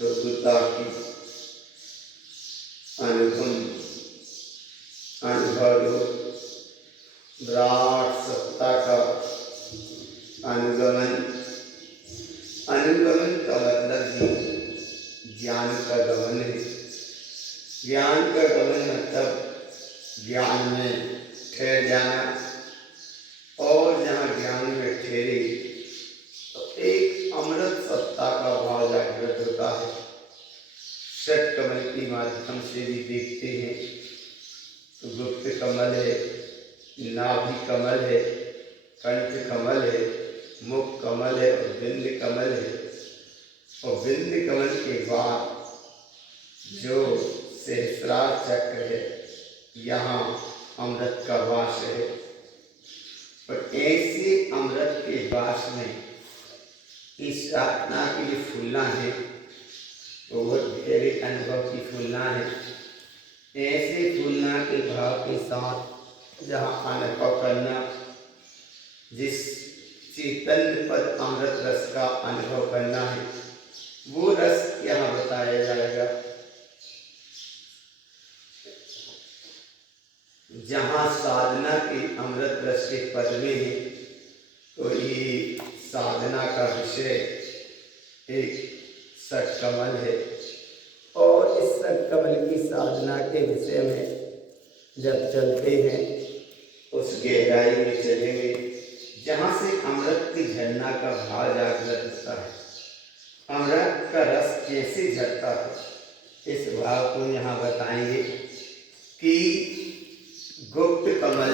शुद्धता की अनुगम अनुभव विराट सत्ता का अनुगमन। अनुगमन का मतलब ही ज्ञान का गमन है। ज्ञान का गमन मतलब ज्ञान में ठहर जाना, और जहाँ ज्ञान में ठहरे तो एक अमृत सत्ता का भाव जागृत होता है। षट कमल के माध्यम से भी देखते हैं तो गुप्त कमल है, नाभि कमल है, कंठ कमल है, मुख कमल है और बिंद कमल है। और बिंद कमल के बाद जो सहस्रार चक्र है, यहाँ अमृत का वास है। और ऐसे अमृत के वास में इस साधना की जो फूलना है वो बहुत गहरे अनुभव की फूलना है। ऐसे फूलना के भाव के साथ जहाँ अनुभव करना, जिस चैतन्य पद अमृत रस का अनुभव करना है, वो रस यहाँ बताया जाएगा। जहाँ साधना के अमृत रस के पद में है तो ये साधना का विषय एक षटकमल है। और इस षटकमल की साधना के विषय में जब चलते हैं उस गहराई में चलेंगे जहाँ से अमृत की झरना का भाव जागृत होता है। अमृत का रस कैसे झरता है, इस भाव को यहाँ बताएंगे कि गुप्त कमल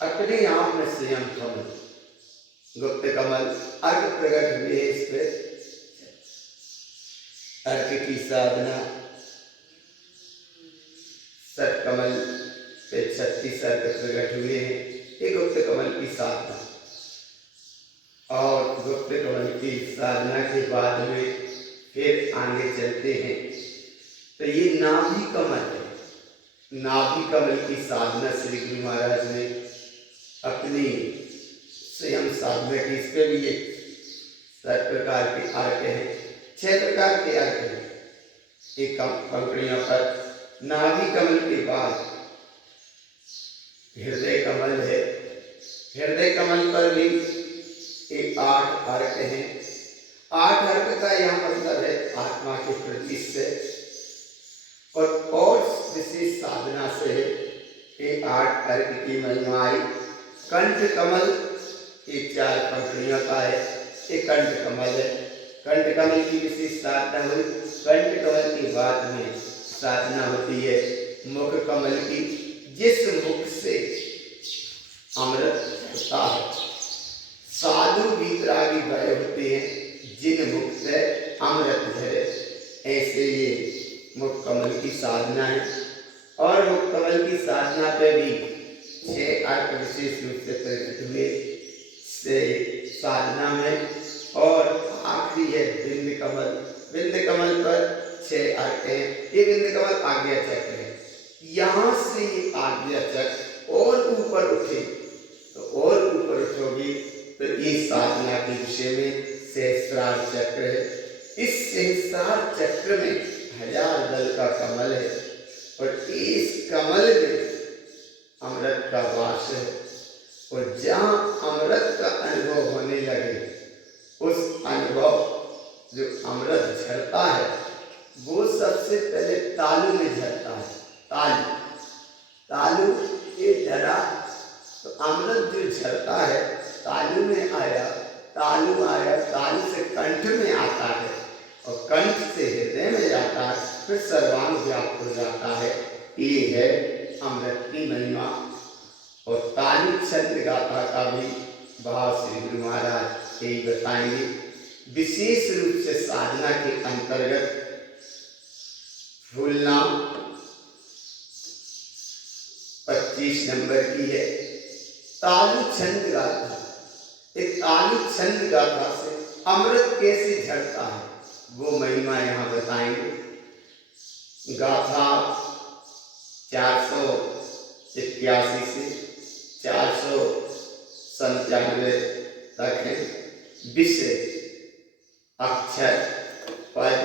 अपने आप में स्वयं कमल, गुप्त कमल अर्घ प्रकट हुए इस पे अर्घ की साधना, षटकमल पे 36 अर्घ प्रकट हुए हैं। ये गुप्त कमल की साधना, और गुप्त कमल की साधना के बाद में फिर आगे चलते हैं तो ये नाभि कमल है। नाभि कमल की साधना श्री गुरु महाराज ने अपनी स्वयं साधना की। इस पे भी एक 7 प्रकार के अर्घ हैं, 6 प्रकार के अर्घ हैं एक पंखुड़ियों पर। नाभि कमल के बाद हृदय कमल है। हृदय कमल पर भी एक 8 अर्घ हैं। 8 अर्घ का यह मतलब है आत्मा के प्रति से और विशेष साधना से एक 8 अर्घ की महिमा आई। कंठ कमल एक 4 पंखुड़ियों का है, एक कंठ कमल है। कंठ कमल की विशेष साधना हुई। कंठ कमल के बाद में साधना होती है मुख कमल की, जिस मुख से अमृत होता है। साधु वीतरागी भय होते हैं जिन मुख से अमृत है, ऐसे ये मुख कमल की साधना है। और मुख कमल की साधना पे भी 6 अर्घ विशेष रूप से प्रकट हुए से साधना में। और आखिरी है बिंद कमल। बिंद कमल पर 6 अर्घ हैं। ये बिंद कमल आज्ञा चक्र है। यहाँ से ये आज्ञा चक्र और ऊपर उठे तो और ऊपर उठोगे तो ये साधना के विषय में सहस्रार चक्र है। इस सहस्रार चक्र में 1000 दल का कमल है और इस कमल में अमृत का वास है। और जहाँ अमृत का अनुभव होने लगे, उस अनुभव जो अमृत झरता है वो सबसे पहले तालु में झरता है। तालु तालु ये झरा तो अमृत जो झरता है तालु में आया, तालु आया, तालु से कंठ में आता है और कंठ से हृदय में जाता है, फिर सर्वांग व्याप्त हो जाता है। ये है अमृत की महिमा। और तालु छंद गाथा का भी भाव श्री गुरु महाराज यही बताएंगे। विशेष रूप से साधना के अंतर्गत फूलना 25 नंबर की है तालु छंद गाथा। एक तालु छंद गाथा से अमृत कैसे झड़ता है वो महिमा यहाँ बताएंगे। गाथा 481 से 497 तक है। विषय अक्षर पद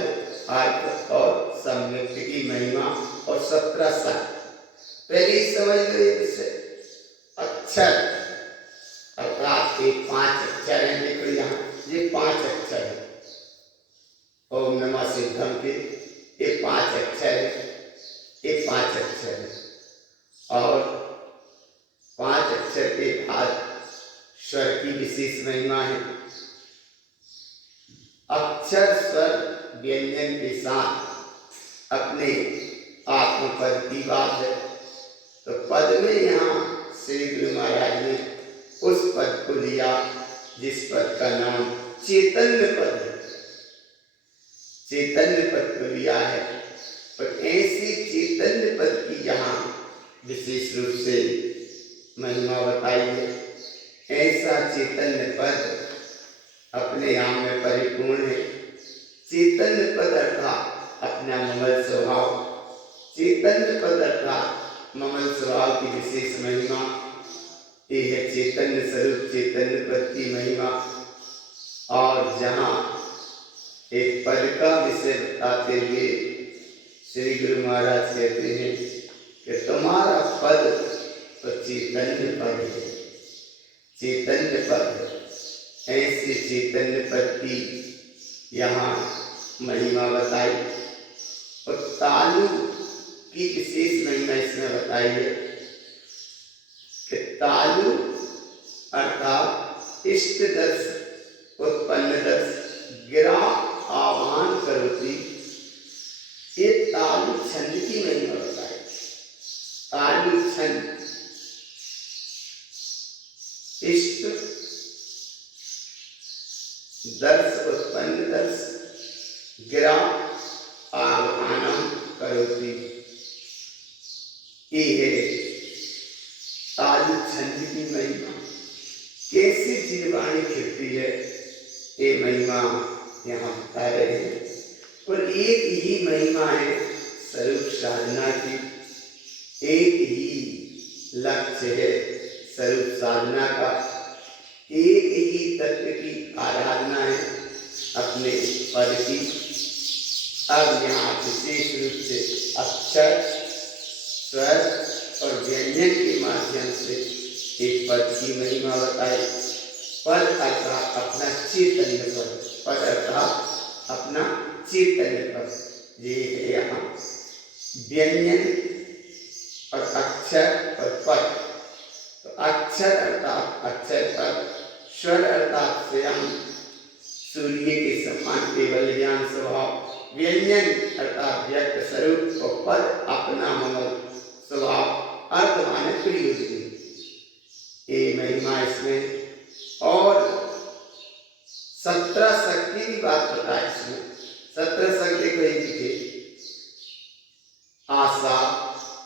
अक्षर अर्थात ये 5 अक्षर हैं। देखो यहाँ ये 5 अक्षर है। ओम नमः सिद्धम के ये 5 अक्षर है, ये 5 अक्षर है। और 5 अक्षर के बाद स्वर की विशेष महिमा है। अक्षर स्वर व्यंजन के साथ अपने आत्मपद की बात है। तो पद में यहाँ श्री गुरु महाराज ने उस पद को लिया जिस पद का नाम चैतन्य पद है। चैतन्य पद को लिया है। और ऐसी चैतन्य पद की यहाँ विशेष रूप से महिमा बताई है। ऐसा चैतन्य पद अपने आप में परिपूर्ण है। चैतन्य पद अर्थात अपना ममल स्वभाव, चैतन्य पद अर्थात ममल स्वभाव की विशेष महिमा ये है चैतन्य स्वरूप चैतन्य पद की महिमा। और जहाँ एक पद का विषय बताते हुए श्री गुरु महाराज कहते हैं कि तुम्हारा पद तो चैतन्य पद है, चैतन्य पद है। ऐसे चैतन्य पद की यहाँ महिमा बताई। और तालु की विशेष महिमा इसमें बताई है कि तालु अर्थात इष्ट दर्श उत्पन्न दर्श गिरा आह्वान करोति। ये तालु छंद की महिमा बताई। तालु छंद इष्ट दर्श उत्पन्न दर्श गिरा आह्वानम करोति। ये है तालु छंद की महिमा। कैसी जीववाणी खिलती है ये महिमा यहाँ बता रहे हैं। और एक ही महिमा है स्वरूप साधना की, एक ही लक्ष्य है स्वरूप साधना का, एक ही तत्व की आराधना है अपने पद की। अब यहाँ विशेष रूप से अक्षर स्वर और व्यंजन के माध्यम से एक पद की महिमा बताई। पद अर्थात अपना चैतन्य पद, पद अर्थात अपना चैतन्य पद। ये है यहाँ व्यंजन और अक्षर और पद। तो अक्षर अर्थात अक्षर पद, स्वर अर्थात स्वयं सूर्य के समान केवल ज्ञान स्वभाव, व्यंजन अर्थात व्यक्त स्वरूप और पद अपना ममल स्वभाव अर्थ माने प्रयोजन। ये महिमा इसमें। और 17 शक्ति की बात बताए इसमें। 17 शक्ति को ही दिखे आशा,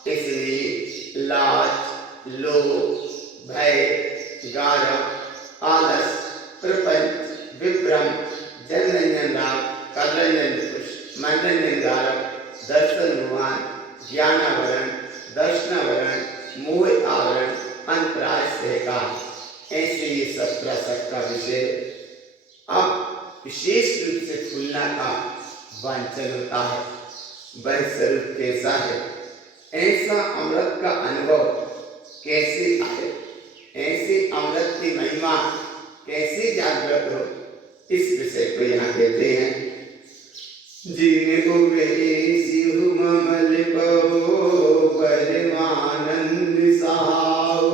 इसलिए लाज, लोभ, भय, गारव, आलस, प्रपंच, विभ्रम, जनरंजन राग, कररंजन पुष, मनरंजन गारव, दर्शन भुवन, ज्ञानावरण, दर्शनावरण, मोह आवरण, अंतराय सहकार। ऐसे ये 17 शक्ति का विषय। अब विशेष रूप से फूलना का वांछन होता है। वह स्वरूप कैसा है, ऐसा अमृत का अनुभव कैसे आए, ऐसे अमृत की महिमा कैसे जागृत हो, इस विषय को यहाँ कहते हैं। जिनको सिहु ममल पहो परमानंद सहाओ,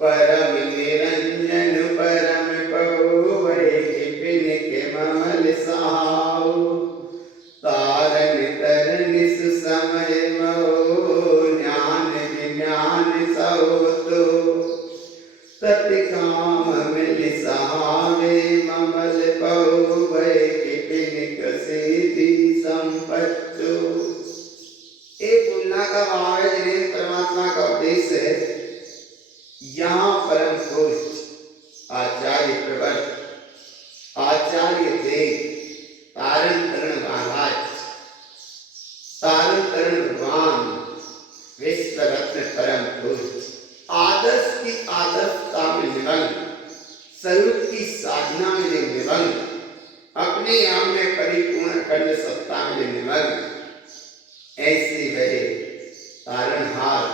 परम निरंजन परम पहो विपिन के ममल सहाओ। तारन तरन सुसमय महो ज्ञान विज्ञान सहोतो, तत्काम मिल सहावे ममल पहो विपिन कसेति संपत्तो। एक बोलना का भाव है जिन्हें परमात्मा का उपदेश है। यहाँ परम पुरुष आचार्य प्रवर, आचार्य देव, तारण तरण महाराज, तारण तरण भगवान, विश्व रत्न परम पुरुष आदर्श की आदर्शता में निमग्न, स्वरूप की साधना में निमग्न, अपने आप में परिपूर्ण अखंड सत्ता में निमग्न, ऐसे वह तारणहार,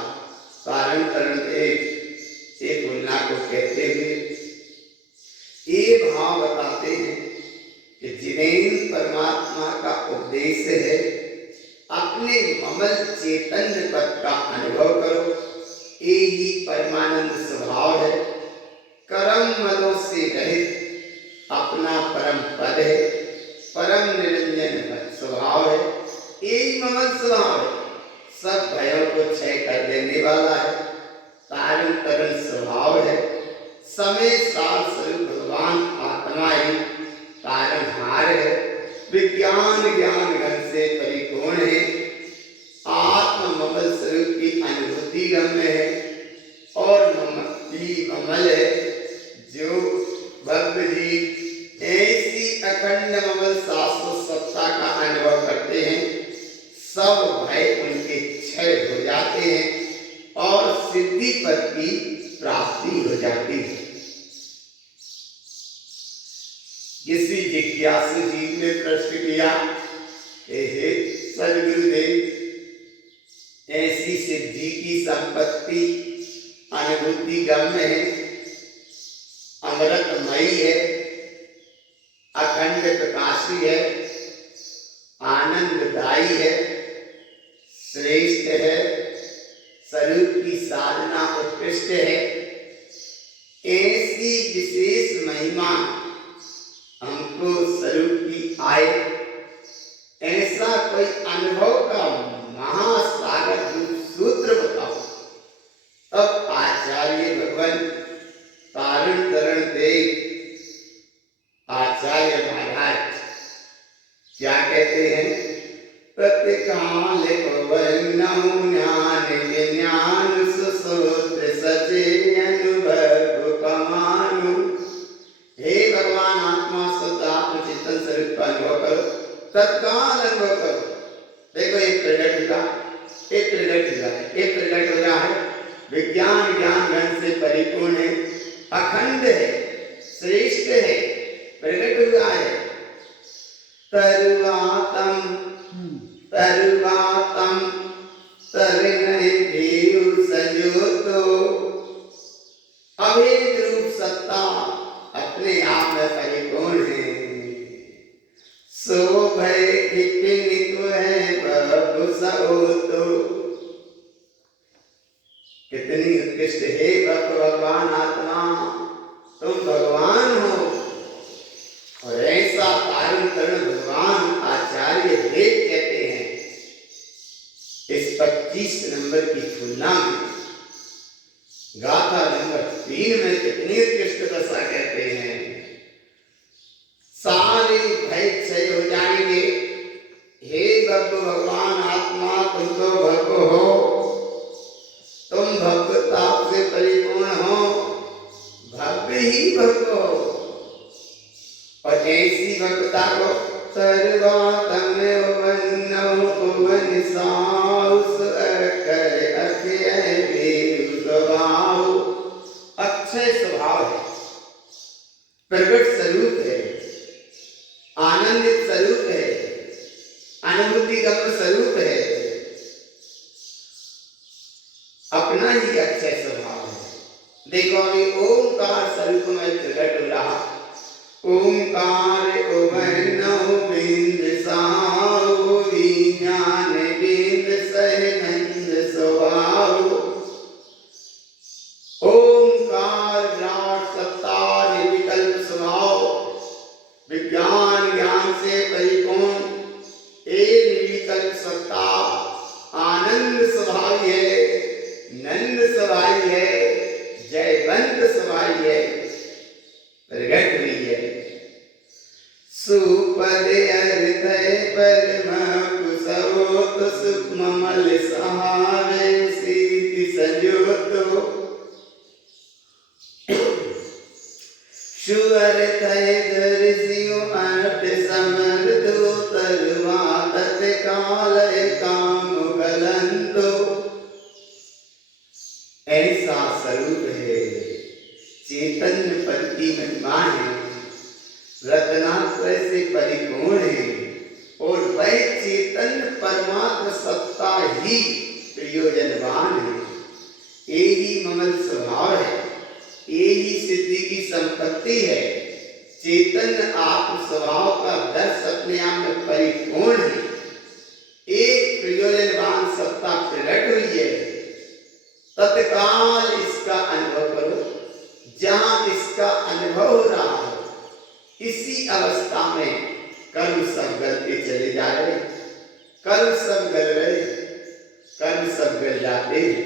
तारण तरण देव, उद्देश्य है अपने ममल चैतन्य पद का अनुभव करो। यही परमानंद स्वभाव है, कर्म मलों से रहित अपना परम पद है, परम निरंजन स्वभाव है। यही ममल स्वभाव है, सब भयों को क्षय कर देने वाला है, तारण तरण स्वभाव है। समय सार स्वरूप भगवान आत्मा ही तारणहार है, विज्ञान ज्ञान घन से परिपूर्ण है, आत्म ममल स्वरूप की अनुभूति गम्य है और ममल है जो भक्त जी ऐसी अखंड ममल शाश्वत सत्ता का अनुभव करते हैं, सब भय उनके क्षय हो जाते हैं और सिद्धि पद की प्राप्ति हो जाती है। किसी जिज्ञासु जी ने प्रश्न किया, हे सदगुरुदेव, ऐसी सिद्धि की संपत्ति अनुभूति गम्य है, अमृतमयी है, अखंड प्रकाशी है, आनंददायी है, श्रेष्ठ है, स्वरूप की साधना उत्कृष्ट है, ऐसी विशेष महिमा हमको स्वरूप की आए, ऐसा कोई अनुभव का महासागर सूत्र बताओ। तब आचार्य भगवान तारण तरण देव आचार्य महाराज क्या कहते हैं, प्रतिकाल ज्ञान सुसूत्र सचे अनुभव कमानु। हे भगवान आत्मा शुद्ध आत्मचिंतन स्वरूप का अनुभव करो, तत्काल अनुभव करो। देखो एक प्रकट हुआ, एक प्रकट हुआ है, एक प्रकट हो रहा है, विज्ञान ज्ञान घन से परिपूर्ण है, अखंड है, श्रेष्ठ है, प्रकट हुआ है। तरुवातम तरुवातम तरिणहि देव संयुतो। अभेद रूप सत्ता अपने आप में परिपूर्ण है, सो भय कितनित्व है बहु सहोतो। कितनी उत्कृष्ट है भगवान आत्मा, तुम भगवान हो और ऐसा तारण तरण भगवान आचार्य वेद कहते हैं। इस 25 नंबर की तुलना में गाथा नंबर 3 में कितनी उत्कृष्ट दशा कहते हैं, सारे भय क्षय हो जाएंगे। हे भगवान आत्मा, तुम तो भक्त हो, तुम भक्तता से परिपूर्ण हो, भव्य ही भक्त हो, और ऐसी भक्तता को सर्वात्म अक्षय स्वभाव है, प्रकट स्वरूप है, आनंदित स्वरूप है, अनुभूति का स्वरूप है, अपना ही अक्षय स्वभाव है। देखो अभी ओंकार स्वरूप में प्रकट हो रहा, ओंकार उभयनौ बिंद साहु विज्ञान बिंद सहनंद स्वभाव। ओंकार विराट सत्ता निर्विकल्प स्वभाव, विज्ञान ज्ञान से परिपूर्ण, एक निर्विकल्प सत्ता, आनंद स्वभाव है, नंद स्वभाव है, जयवंत स्वभाव है, प्रगट हुई है। सुपद हृदय परम कुसवोत सुखमल सहावे सीति संयोतो। शुअर तय दर्शियो अट समर्दो तरुआ तत्काल काम गलंतो। ऐसा स्वरूप है, चैतन्य पद की महिमा है, रत्नात्रय से परिपूर्ण है, और वह चैतन्य परमात्म सत्ता ही प्रयोजनवान है। यही ममल स्वभाव है, यही सिद्धि की संपत्ति है, चैतन्य आत्म स्वभाव का दर्श अपने आप में परिपूर्ण है। एक प्रयोजनवान सत्ता प्रकट हुई है, तत्काल इसका अनुभव करो। जहां इसका अनुभव हो रहा है, इसी अवस्था में कर्म सब गलते चले जा रहे, कर्म सब गल रहे, कर्म सब गल जाते हैं।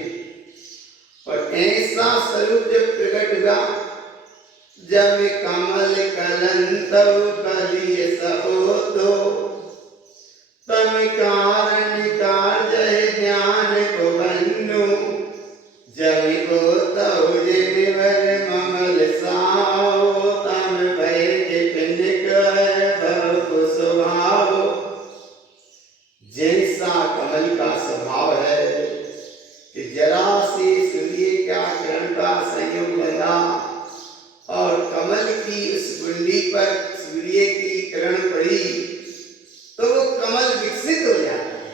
और ऐसा स्वरूप जब प्रकट हुआ, जब कमल कलंतव कलिय सहोतो, तम कारण कार्य ज्ञान को बन्नु, जम को तव जिनवर ममल साओ, तम भय पिंड भव स्वभाव। जैसा कमल का स्वभाव है कि जरा से सूर्य का किरण का संयोग बना और कमल की उस गुंडी पर सूर्य की किरण पड़ी तो वो कमल विकसित हो जाता है।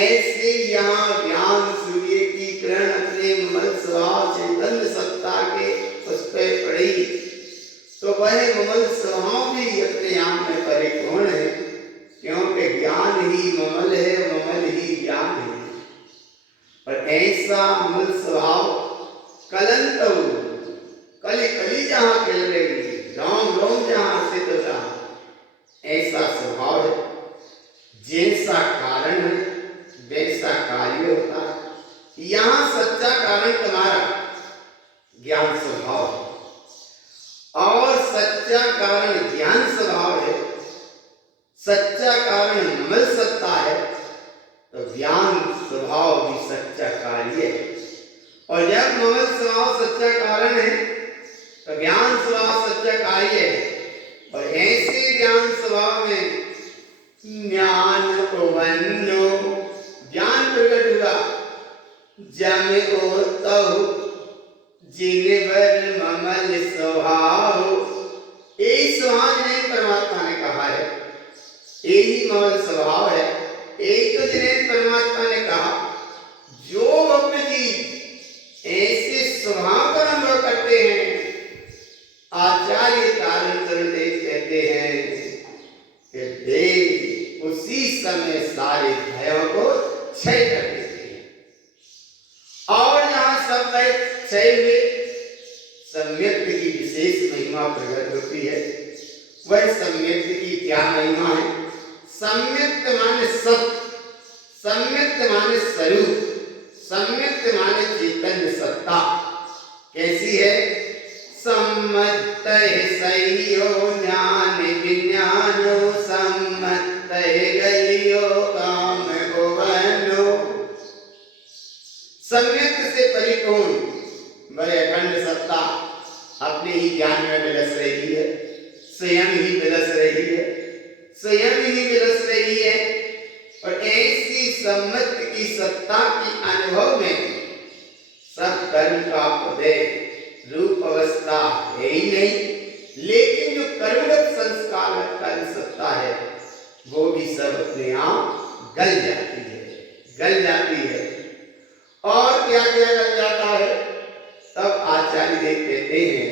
ऐसे यहाँ ज्ञान सूर्य की किरण अपने ममल स्वभाव चैतन्य सत्ता के उस पर पड़ी तो वह ममल स्वभाव भी अपने आप में परिपूर्ण है, क्योंकि ज्ञान ही ममल है, ममल ही ज्ञान है। और ऐसा ममल स्वभाव कलंत कली कली जहाँ खिल रही, रोम रोम जहाँ स्थित हो रहा, ऐसा स्वभाव है। जैसा कारण है वैसा कार्य होता है। यहाँ सच्चा कारण तुम्हारा ज्ञान स्वभाव है और सच्चा कारण ज्ञान स्वभाव है। सच्चा कारण ममल सत्ता है तो ज्ञान स्वभाव भी सच्चा कार्य है। और जब ममल स्वभाव सच्चा कारण है तो ज्ञान स्वभाव सच्चा कार्य है। और ऐसे ज्ञान स्वभाव में ज्ञान उपन्नो, ज्ञान प्रकट हुआ, जम ओ तहु जिनवर ममल स्वभाव। यही स्वभाव जिन्हें परमात्मा ने कहा है, यही ममल स्वभाव है। एक तो जिन्हें परमात्मा ने कहा, जो भक्त जी ऐसे स्वभाव का अनुभव करते हैं, आचार्य कारण देव कहते हैं कि देव उसी समय सारे भयों को क्षय कर देते हैं। और जहां सब भय क्षय हुए, सम्यक की विशेष महिमा प्रकट होती है। वह सम्यक की क्या महिमा है? सम्यक माने सत्य, सम्यक माने स्वरूप, सम्यक माने चैतन्य सत्ता। कैसी है? सम्मत सहियो ज्ञान विज्ञानो, सम्मत गलियो काम गोवनो। सम्यक से परिपूर्ण बड़े अखंड सत्ता अपने ही ज्ञान में विलस रही है, स्वयं ही विलस रही है, स्वयं ही विलस रही है। और ऐसी सम्मत की सत्ता की अनुभव में सब कर्म का उदय रूप अवस्था है ही नहीं, लेकिन जो कर्मगत संस्कार कर्म सत्ता है वो भी सब अपने आप गल जाती है, गल जाती है। और क्या क्या गल जाता है? तब आचार्य देव कहते हैं,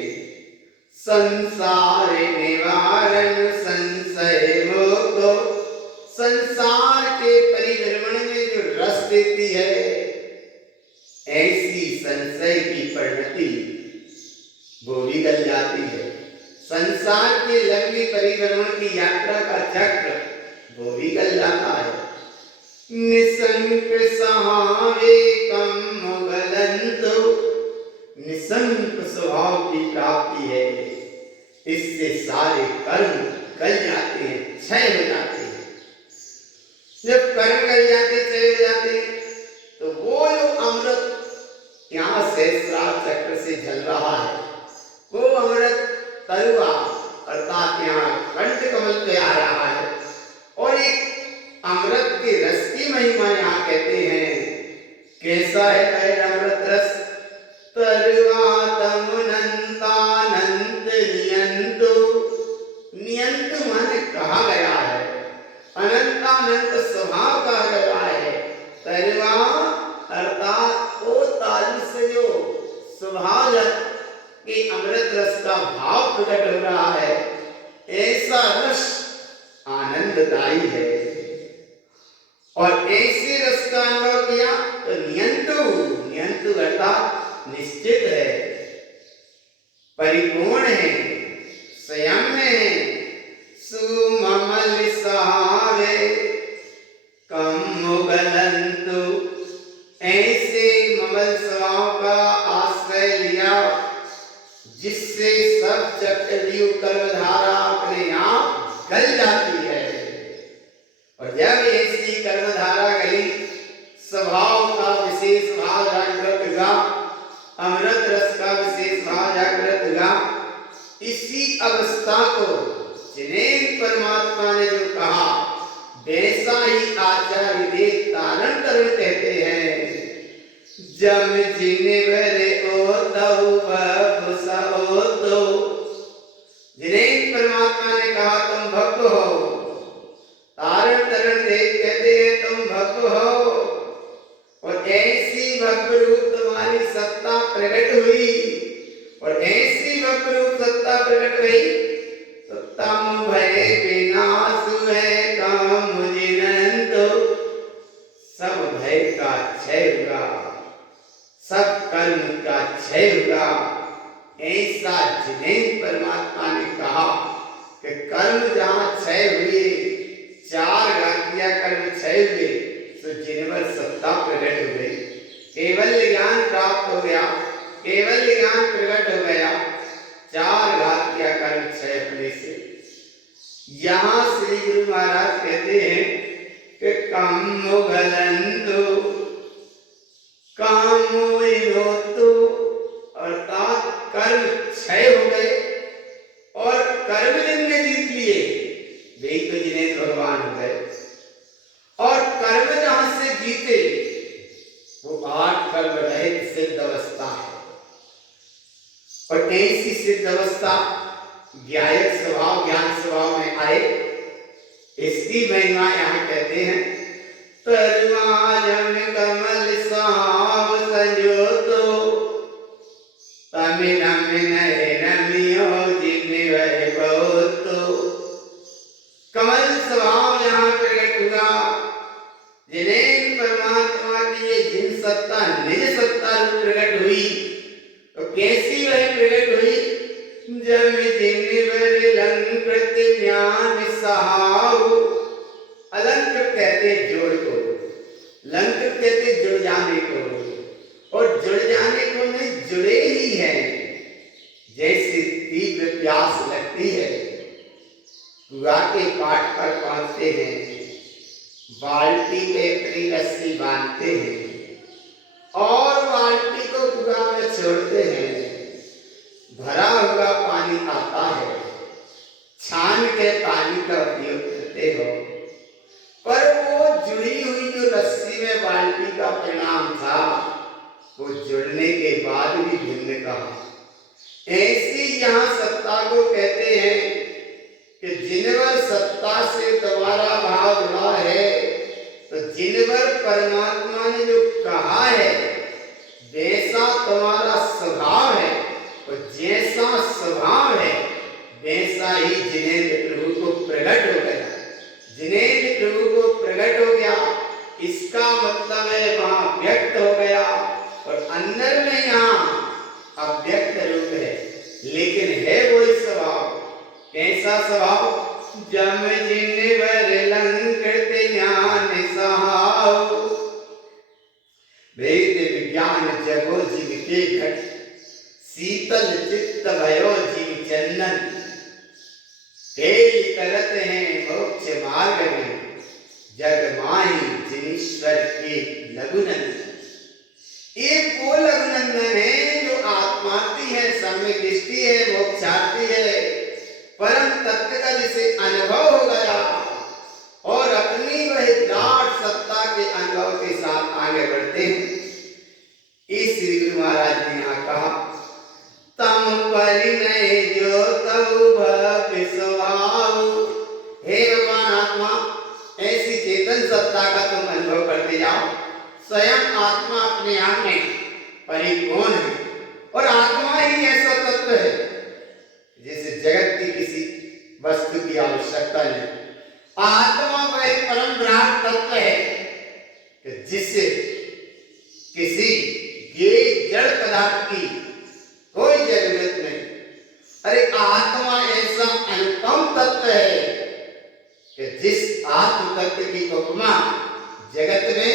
संसार निवारण संशय मोक्तो। संसार के परिभ्रमण में जो रस देती है, ऐसी संशय की परिणति वो भी गल जाती है। संसार के लंबी परिभ्रमण की यात्रा का चक्र वो भी गल जाता है। निसंक सहावे कम गलंतो, निसंक स्वभाव की प्राप्ति है, इससे सारे कर्म गल जाते हैं, क्षय हो जाते हैं। जब कर्म गल जाते, क्षय हो जाते हैं, तो वो जो अमृत यहाँ सहस्रार चक्र से झल रहा है, वो अमृत तरुआ अर्थात यहाँ कंठ कमल पे आ रहा है। और एक अमृत के रस की महिमा यहाँ कहते हैं, कैसा है वह अमृत रस? तरुआ तमुनंतानंत नियंतु। नियंतु माने कहा गया है, अनंतानंत स्वभाव कहा गया है। तरुआ अर्थात वो तालु से जो स्वभाव कि अमृत रस का भाव प्रकट हो रहा है, ऐसा रस आनंददायी है। और ऐसे रस का अनुभव किया तो नियंतु अर्थात निश्चित है, परिपूर्ण है, संयम है, सुममल सहावे कम मुगलंतु। ऐसे ममल स्वभाव का आश्रय लिया जिससे सब चक्रव्यूह कर्मधारा अपने आप गल जाती है। और जब ऐसी कर्मधारा गली, स्वभाव का विशेष भाव जागृत हुआ, अमृत रस का विशेष भाव जागृत हुआ, इसी अवस्था को जिन्हें परमात्मा ने जो कहा वैसा ही आचार्य वेद तारण तरण कहते हैं। जम जिनवरे ओ तव बसा ओ तो, जिन्हें परमात्मा ने कहा तुम भक्त हो, तारण तरण देव कहते हैं तुम भक्त हो, और ऐसी भक्त रूप तुम्हारी सत्ता प्रकट हुई, और ऐसी भक्त रूप सत्ता प्रकट हुई तो तम भय विनाश है काम जिनंतो। सब भय का क्षय हुआ, सब कर्म का क्षय हुआ। ऐसा जिन्हें परमात्मा ने कहा कि कर्म जहाँ क्षय हुए, 4 घातिया कर्म क्षय हुए, तो जिनवर सत्ता प्रकट हो गई, केवल ज्ञान प्राप्त हो गया, केवल ज्ञान प्रकट हो गया, 4 घातिया कर्म क्षय होने से। यहाँ श्री गुरु महाराज कहते हैं कि काम मुगलंतु, काम विनोतु, अर्थात कर्म क्षय हो गए और कर्म जिनने जीत लिए वे तो जिन्हें भगवान हो गए। और कर्म जहां से जीते वो 8 कर्म रहित सिद्ध अवस्था है। और ऐसी सिद्ध अवस्था ज्ञायक स्वभाव, ज्ञान स्वभाव में आए, इसकी महिमा यहाँ कहते हैं। तरुआजन कमल साव संजोतो तमिनम नमियो जिन्वै बहुतो। कमल स्वभाव यहाँ प्रकट हुआ, जिन्हें परमात्मा की ये जिन सत्ता निज सत्ता प्रकट हुई, तो कैसी वह प्रकट हुई? जम जिनवर लंकृत ज्ञान सहाव। अलंकृत कहते जोड़ को, लंकृत कहते जुड़ जाने को, और जुड़ जाने को नहीं जुड़े ही है। जैसे तीव्र प्यास लगती है, कुआ के पाट पर पहुंचते हैं, बाल्टी पे अपनी रस्सी बांधते हैं और बाल्टी को कुआ में छोड़ते हैं। भरा हुआ पानी आता है, छान के पानी का उपयोग करते हो, पर वो जुड़ी हुई जो रस्सी में बाल्टी का परिणाम था वो जुड़ने के बाद भी भिन्न कहा। ऐसी यहाँ सत्ता को कहते हैं कि जिनवर सत्ता से तुम्हारा भाव जुड़ा है, तो जिनवर परमात्मा ने जो कहा है वैसा तुम्हारा स्वभाव है, और जैसा स्वभाव है वैसा ही जिनेन्द्र प्रभु को प्रकट हो गया। जिनेन्द्र प्रभु को प्रकट हो गया, इसका मतलब है वहां व्यक्त हो गया, और अंदर में यहाँ अव्यक्त रूप है, लेकिन है वही स्वभाव। कैसा स्वभाव? जम जिनवर लंकृत ज्ञान सहाव। वेद विज्ञान जगो जीव के घट, शीतल चित्त भयो जीव चंदन। खेल करत हैं मोक्ष मार्ग में, जग माही जिनीश्वर के लघुनंदन। एक वो लघुनंदन है जो आत्मार्थी है, सम्यक दृष्टि है, मोक्षार्थी है, परम तत्व का जिसे अनुभव हो गया और अपनी वह गाढ़ सत्ता के अनुभव के साथ आगे बढ़ते हैं। इस श्री गुरु महाराज ने यहाँ कहा, तम परिणय जो तव भक्ति स्वभाव। हे भगवान आत्मा, ऐसी चेतन सत्ता का तुम अनुभव करते जाओ। स्वयं आत्मा अपने आप में परिपूर्ण है, और आत्मा ही ऐसा तत्व अरे आत्मा ऐसा अनुपम तत्व है कि जिस आत्म तत्व की उपमा जगत में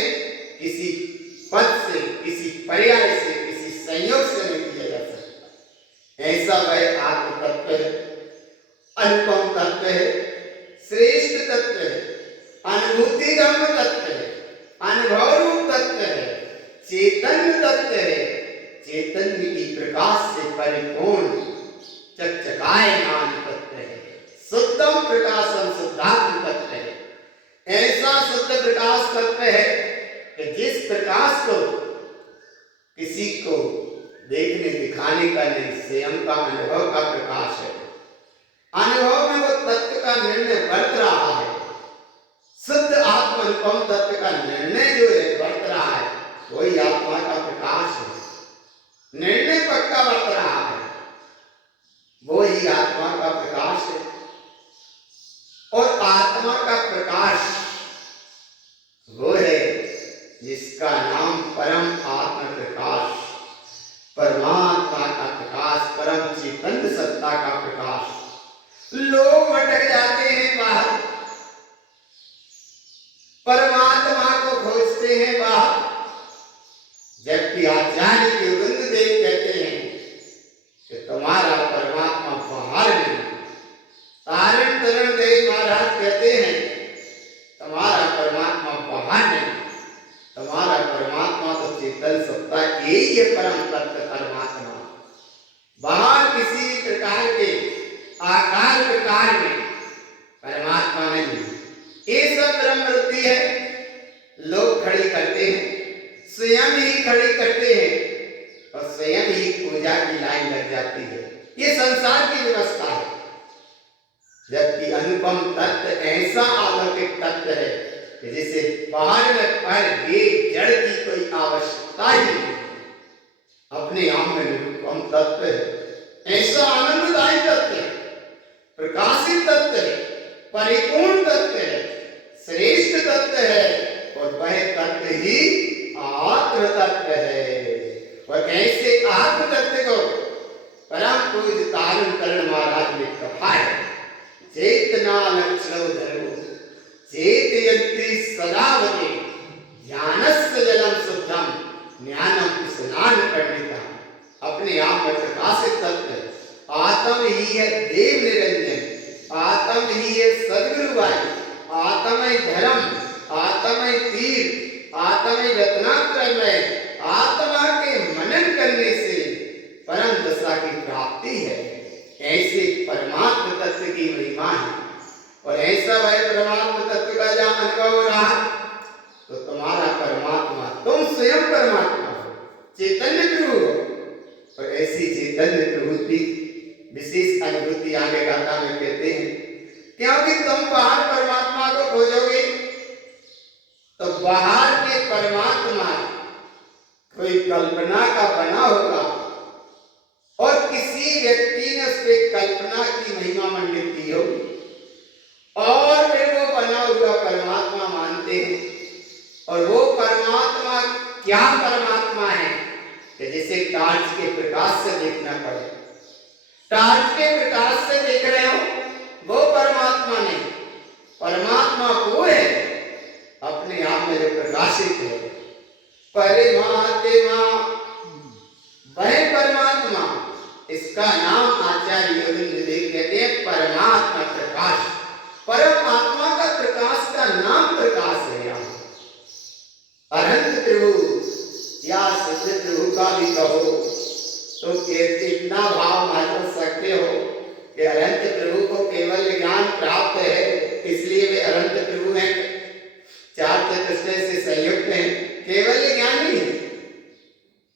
किसी पद से, किसी पर्याय से, किसी संयोग से नहीं किया जा सकता। ऐसा वह आत्म तत्व है, अनुपम तत्व है, श्रेष्ठ तत्व है, अनुभूतिगम्य तत्व है, अनुभव रूप तत्व है, चैतन्य तत्व है, चैतन्य की प्रकाश से परिपूर्ण चकचकायमान तत्व है, शुद्धम प्रकाशम शुद्धात्म तत्व है। ऐसा शुद्ध प्रकाश तत्व है कि जिस प्रकाश को किसी को देखने दिखाने का नहीं, स्वयं का अनुभव का प्रकाश है। अनुभव में वो तत्व का निर्णय बरत रहा है। शुद्ध आत्म अनुपम तत्व का निर्णय जो है बरत रहा है, वही आत्मा का प्रकाश है। निर्णय पक्का बरत रहा है, वो ही आत्मा का प्रकाश है। और आत्मा का प्रकाश वो है जिसका नाम परम आत्म प्रकाश, परमात्मा का प्रकाश, परम चैतन्य सत्ता का प्रकाश। लोग भटक जाते हैं बाहर, परमात्मा को खोजते हैं बाहर, जबकि आचार्य के वृंददेव कहते हैं कि तुम्हारा परमात्मा बाहर नहीं। तारण तरण देव महाराज कहते हैं तुम्हारा परमात्मा बाहर नहीं, तुम्हारा परमात्मा तो चेतन सत्ता यही है, परम तत्व परमात्मा। बाहर किसी प्रकार के आकार प्रकार में परमात्मा नहीं। ये सब ब्रह्म वृत्ति है, लोग खड़ी करते हैं, स्वयं ही खड़ी करते हैं और स्वयं ही पूजा की लाइन लग जाती है। ये संसार की व्यवस्था है। जबकि अनुपम तत्व ऐसा अलौकिक तत्व है कि जिसे बाहर में पर जड़ की कोई आवश्यकता ही नहीं, अपने आप में अनुपम तत्व है। ऐसा आनंददायी तत्व है, प्रकाशित तत्व है, परिपूर्ण तत्व है, श्रेष्ठ तत्व है, और वह तत्व ही आत्म तत्व है। और ऐसे आत्म तत्व को परम पूज्य तारण तरण महाराज ने कहा है, चेतना लक्षणो धर्मो चेतयन्ति सदा वदे ज्ञानस्य जलम शुद्धम ज्ञानम स्नान पंडितः। अपने आप में प्रकाशित तत्व आत्म ही है देव निरंजन, आत्म ही है सदगुरु वायु, आत्म ही धर्म, आत्म ही तीर, आत्म ही रत्नात्रय। आत्मा के मनन करने से परम दशा की प्राप्ति है। ऐसे परमात्म तत्व की महिमा है। और ऐसा वह परमात्म तत्व का जहाँ अनुभव हो रहा, तो तुम्हारा परमात्मा, तुम स्वयं परमात्मा हो, चैतन्य प्रभु हो। और ऐसी चैतन्य प्रभु की विशेष अनुभूति आगे गाथा में कहते हैं, क्योंकि तुम बाहर परमात्मा को खोजोगे तो बाहर के परमात्मा कोई कल्पना का बना होगा, और किसी व्यक्ति ने उस पे कल्पना की महिमा मंडित की होगी, और फिर वो बना हुआ परमात्मा मानते हैं। और वो परमात्मा क्या परमात्मा है कि जिसे टार्च के प्रकाश से देखना पड़े। टार्च के प्रकाश से देख रहे हो, वो परमात्मा नहीं, परमात्मा वो है अपने आप में जो प्रकाशित है। परमात्मा वह परमात्मा, इसका नाम आचार्य योगेंद्रदेव कहते हैं परमात्मा प्रकाश। परमात्मा का प्रकाश का नाम प्रकाश है। यहाँ अनंत प्रभु या सिद्ध प्रभु का भी कहो तो इतना भाव मान सकते हो कि अनंत प्रभु को केवल ज्ञान प्राप्त है, इसलिए वे अनंत प्रभु हैं, चार चतुष्टय से संयुक्त हैं, केवल ज्ञान नहीं है।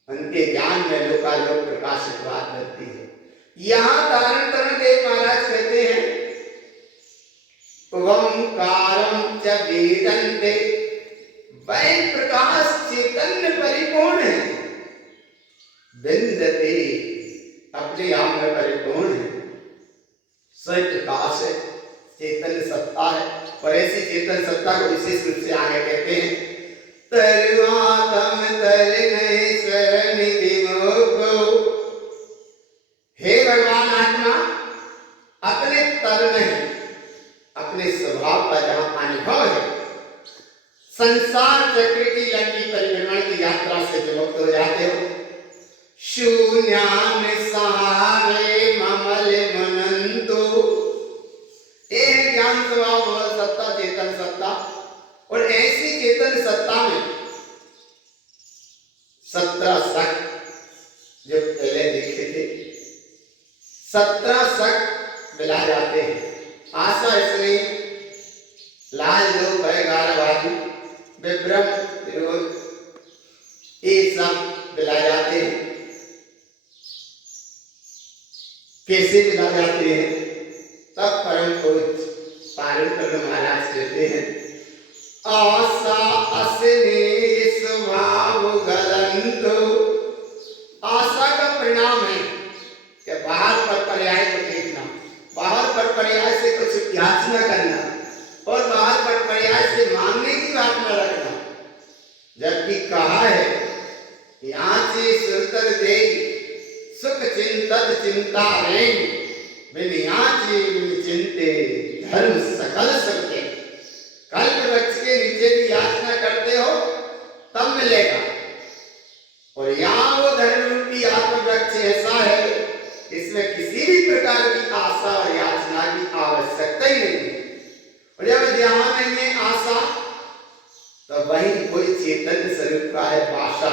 उनके ज्ञान में लोकालोक प्रकाशित बात बनती है। यहाँ तारण तरण देव महाराज कहते हैं, ओंकारं च वेदन्ते, वह प्रकाश चैतन्य परिपूर्ण है, विन्दते अपने आप में परिपूर्ण है, स्वयं प्रकाश है, चैतन्य सत्ता है। और ऐसी चेतन सत्ता को विशेष रूप से आगे कहते हैं, तरुआतम तरणेश्वर निधि मोको। हे भगवान आत्मा, आपका जहां अनुभव है, संसार चक्र की लंबी परिभ्रमण की यात्रा से जो मुक्त हो जाते हो, शून्यान सहारे ममल मनंतो, एक ज्ञान स्वभाव ममल सत्ता चेतन सत्ता, और ऐसी चेतन सत्ता में 17 शक जो पहले देखे थे, 17 शक मिला जाते हैं। आशा इसमें लाल लोग भय गारवादी विभ्रम विरोध ये सब मिला जाते हैं। कैसे मिला जाते हैं? तब परम पूज्य पारण महाराज कहते हैं, आशा असने स्वभाव गलंतो, आशा का परिणाम है कि बाहर पर पर्याय को देखना, बाहर पर पर्याय से कुछ याचना करना और बाहर पर पर्याय से मांगने की बात न रखना। जबकि कहा है, यहाँ से सुरतर दे सुख चिंतत चिंता रेंग, बिन याचे बिन चिंते धर्म सकल सकते। कल्प वृक्ष के नीचे भी याचना करते हो तब मिलेगा, और यहाँ वो धर्म रूपी आत्म वृक्ष ऐसा है, इसमें किसी भी प्रकार की आशा और याचना की आवश्यकता ही नहीं है। और जब जहां नहीं है आशा, तो वही कोई चैतन्य स्वरूप का है वासा।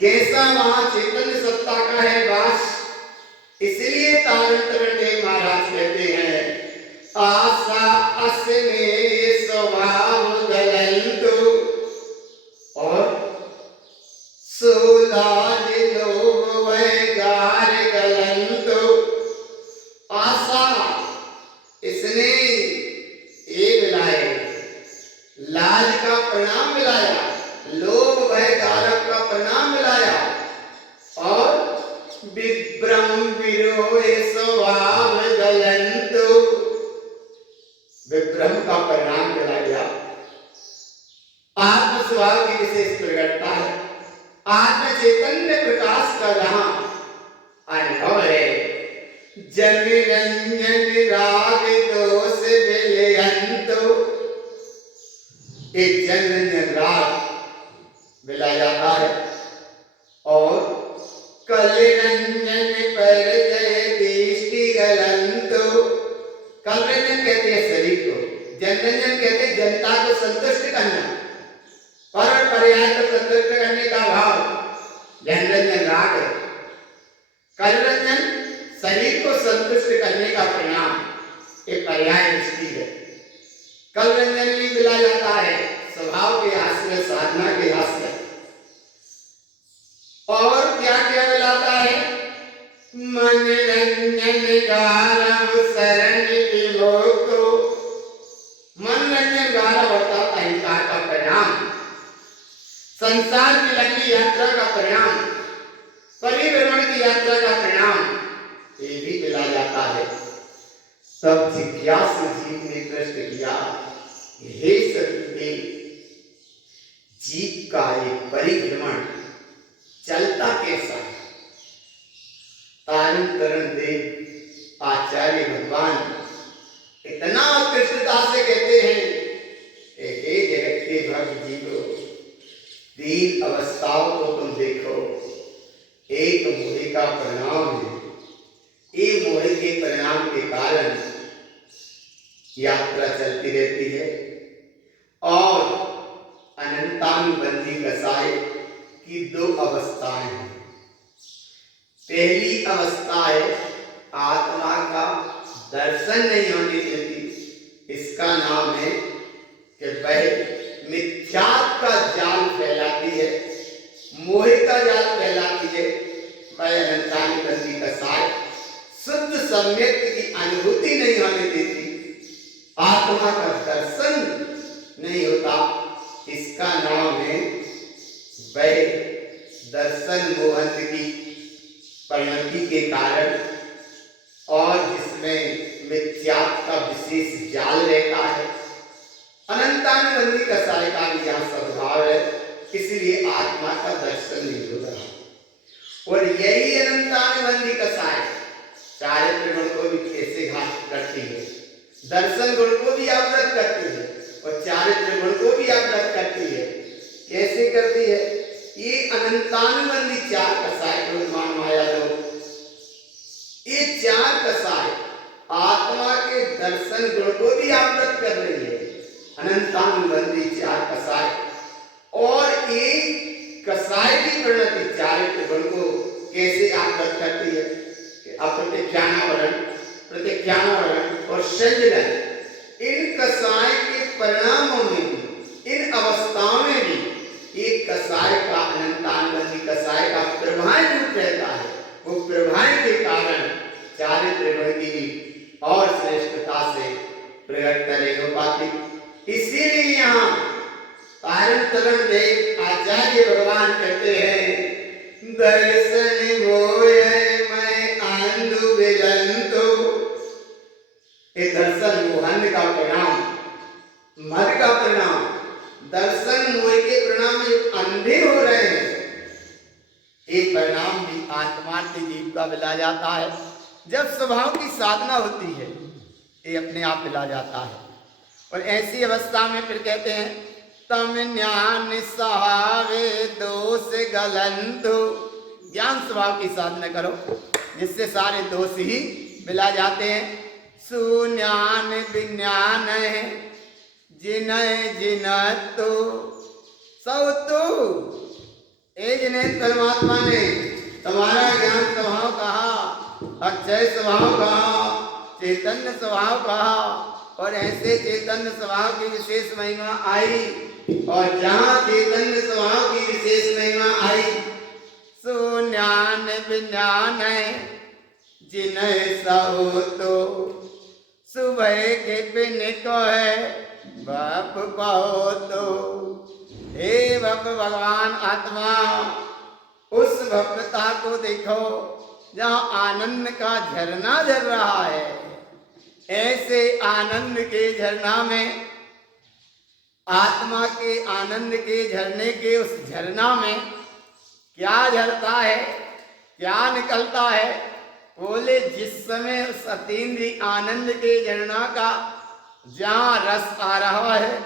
कैसा वहां चैतन्य सत्ता का है वास। इसलिए तारतरण महाराज कहते हैं, आशा असने स्वभाव गलंतो, और सुलाज लोभ वैगार गलंतो। आशा इसने ये मिलाए, लाज का परिणाम मिलाया, लोभ भय गारव का परिणाम मिलाया, और विभ्रम विरोह स्वभाव गलंतो, विभ्रम का परिणाम मिला गया। आत्म स्वभाव की विशेष प्रकटता है, आत्म चैतन्य प्रकाश का जहां अनुभव है, जन रंजन राग दोष विलयंतो, एक जन रंजन राग मिला जाता है, और कल रंजन पर जय दृष्टि गलंतो। कल रंजन कहते हैं शरीर को, जन रंजन कहते हैं जनता को संतुष्ट करना, पर पर्याय को संतुष्ट करने का भाव जन रंजन राग है। कल रंजन शरीर को संतुष्ट करने का परिणाम एक पर्याय दृष्टि है। कल रंजन भी मिला जाता है स्वभाव के आश्रय, साधना के आश्रय, और क्या क्या मिलाता है? मन रंजन गारव शरण विमोक्तो, मन रंजन गारव अर्थात अहंकार का परिणाम, संसार की लंबी यात्रा का परिणाम, परिभ्रमण की यात्रा का परिणाम, ये भी मिला जाता है। तब जिज्ञासु जीव ने प्रश्न किया, हे सतगुरुदेव, जीव का ये परिभ्रमण चलता कैसा है? तारण देव आचार्य भगवान इतना उत्कृष्टता से कहते हैं, हे जगत के भक्त जीवो, तीन अवस्थाओं को तुम देखो। एक मोह का परिणाम है, ये मोह के परिणाम के कारण यात्रा चलती रहती है, और अनंतानुबंधी कसाय की 2 अवस्थाएं हैं। पहली अवस्था है आत्मा का दर्शन नहीं होने देती, इसका नाम है कि वह मिथ्यात्व का जाल फैलाती है, मोह का जाल फैलाती है। वह अनंतानुबंधी कसाय शुद्ध सम्यक की अनुभूति नहीं होने देती, आत्मा का दर्शन नहीं होता, इसका नाम है वह दर्शन मोहन की परिणति के कारण, और जिसमें मिथ्यात्व का विशेष जाल रहता है। अनंतानुबंधी कसाय का भी यह स्वभाव है, इसलिए आत्मा का दर्शन नहीं हो रहा। और यही अनंतानुबंधी कसाय चारित्र गुण को भी कैसे घात करती है, दर्शन गुण को भी अवगत करती है। ये चार कसाय आत्मा के दर्शन गुण को भी आवृत कर रही है। अनंतानुबंधी चार कसाय, और एक कसाय की परिणति चारित्र गुण को कैसे आवृत करती है? प्रत्याख्यानावरण और संजलन, इन कसाय के परिणामों में भी, इन अवस्थाओं में भी एक कसाय का, अनंतानुबंधी कसाय का प्रभाव रूप रहता है। वो प्रभाव के कारण चारित्र गुण की और श्रेष्ठता से प्रकट करे हो पाती। इसीलिए यहाँ कारण तरण देव आचार्य भगवान कहते हैं, दर्शन मोय मैं आंधु विलंतो। ये दर्शन मोहन का परिणाम, मद का परिणाम, दर्शन मोह के परिणाम में जो अंधे हो रहे हैं, ये परिणाम भी आत्मार्थी जीव का मिला जाता है। जब स्वभाव की साधना होती है, ये अपने आप मिला जाता है। और ऐसी अवस्था में फिर कहते हैं, तम ज्ञान सहावे दोष गलंतु। ज्ञान स्वभाव की साधना करो, जिससे सारे दोष ही मिला जाते हैं। सुज्ञान विज्ञान है जिनय जिनतो सौतु। ए जिन्हें परमात्मा ने तुम्हारा ज्ञान स्वभाव कहा, अक्षय स्वभाव कहा, चैतन्य स्वभाव कहा, और ऐसे चैतन्य स्वभाव की विशेष महिमा आई। और जहाँ चैतन्य स्वभाव की विशेष महिमा आई, सुज्ञान विज्ञान है जिन्हें सौतो। सुबह के बिन को है बाप कहो तो। हे बाप भगवान आत्मा, उस भव्यता को देखो जहाँ आनंद का झरना झर रहा है। ऐसे आनंद के झरना में, आत्मा के आनंद के झरने के उस झरना में क्या झरता है, क्या निकलता है? बोले, जिस समय उस अतीन्द्रिय आनंद के झरना का जहाँ रस आ रहा है,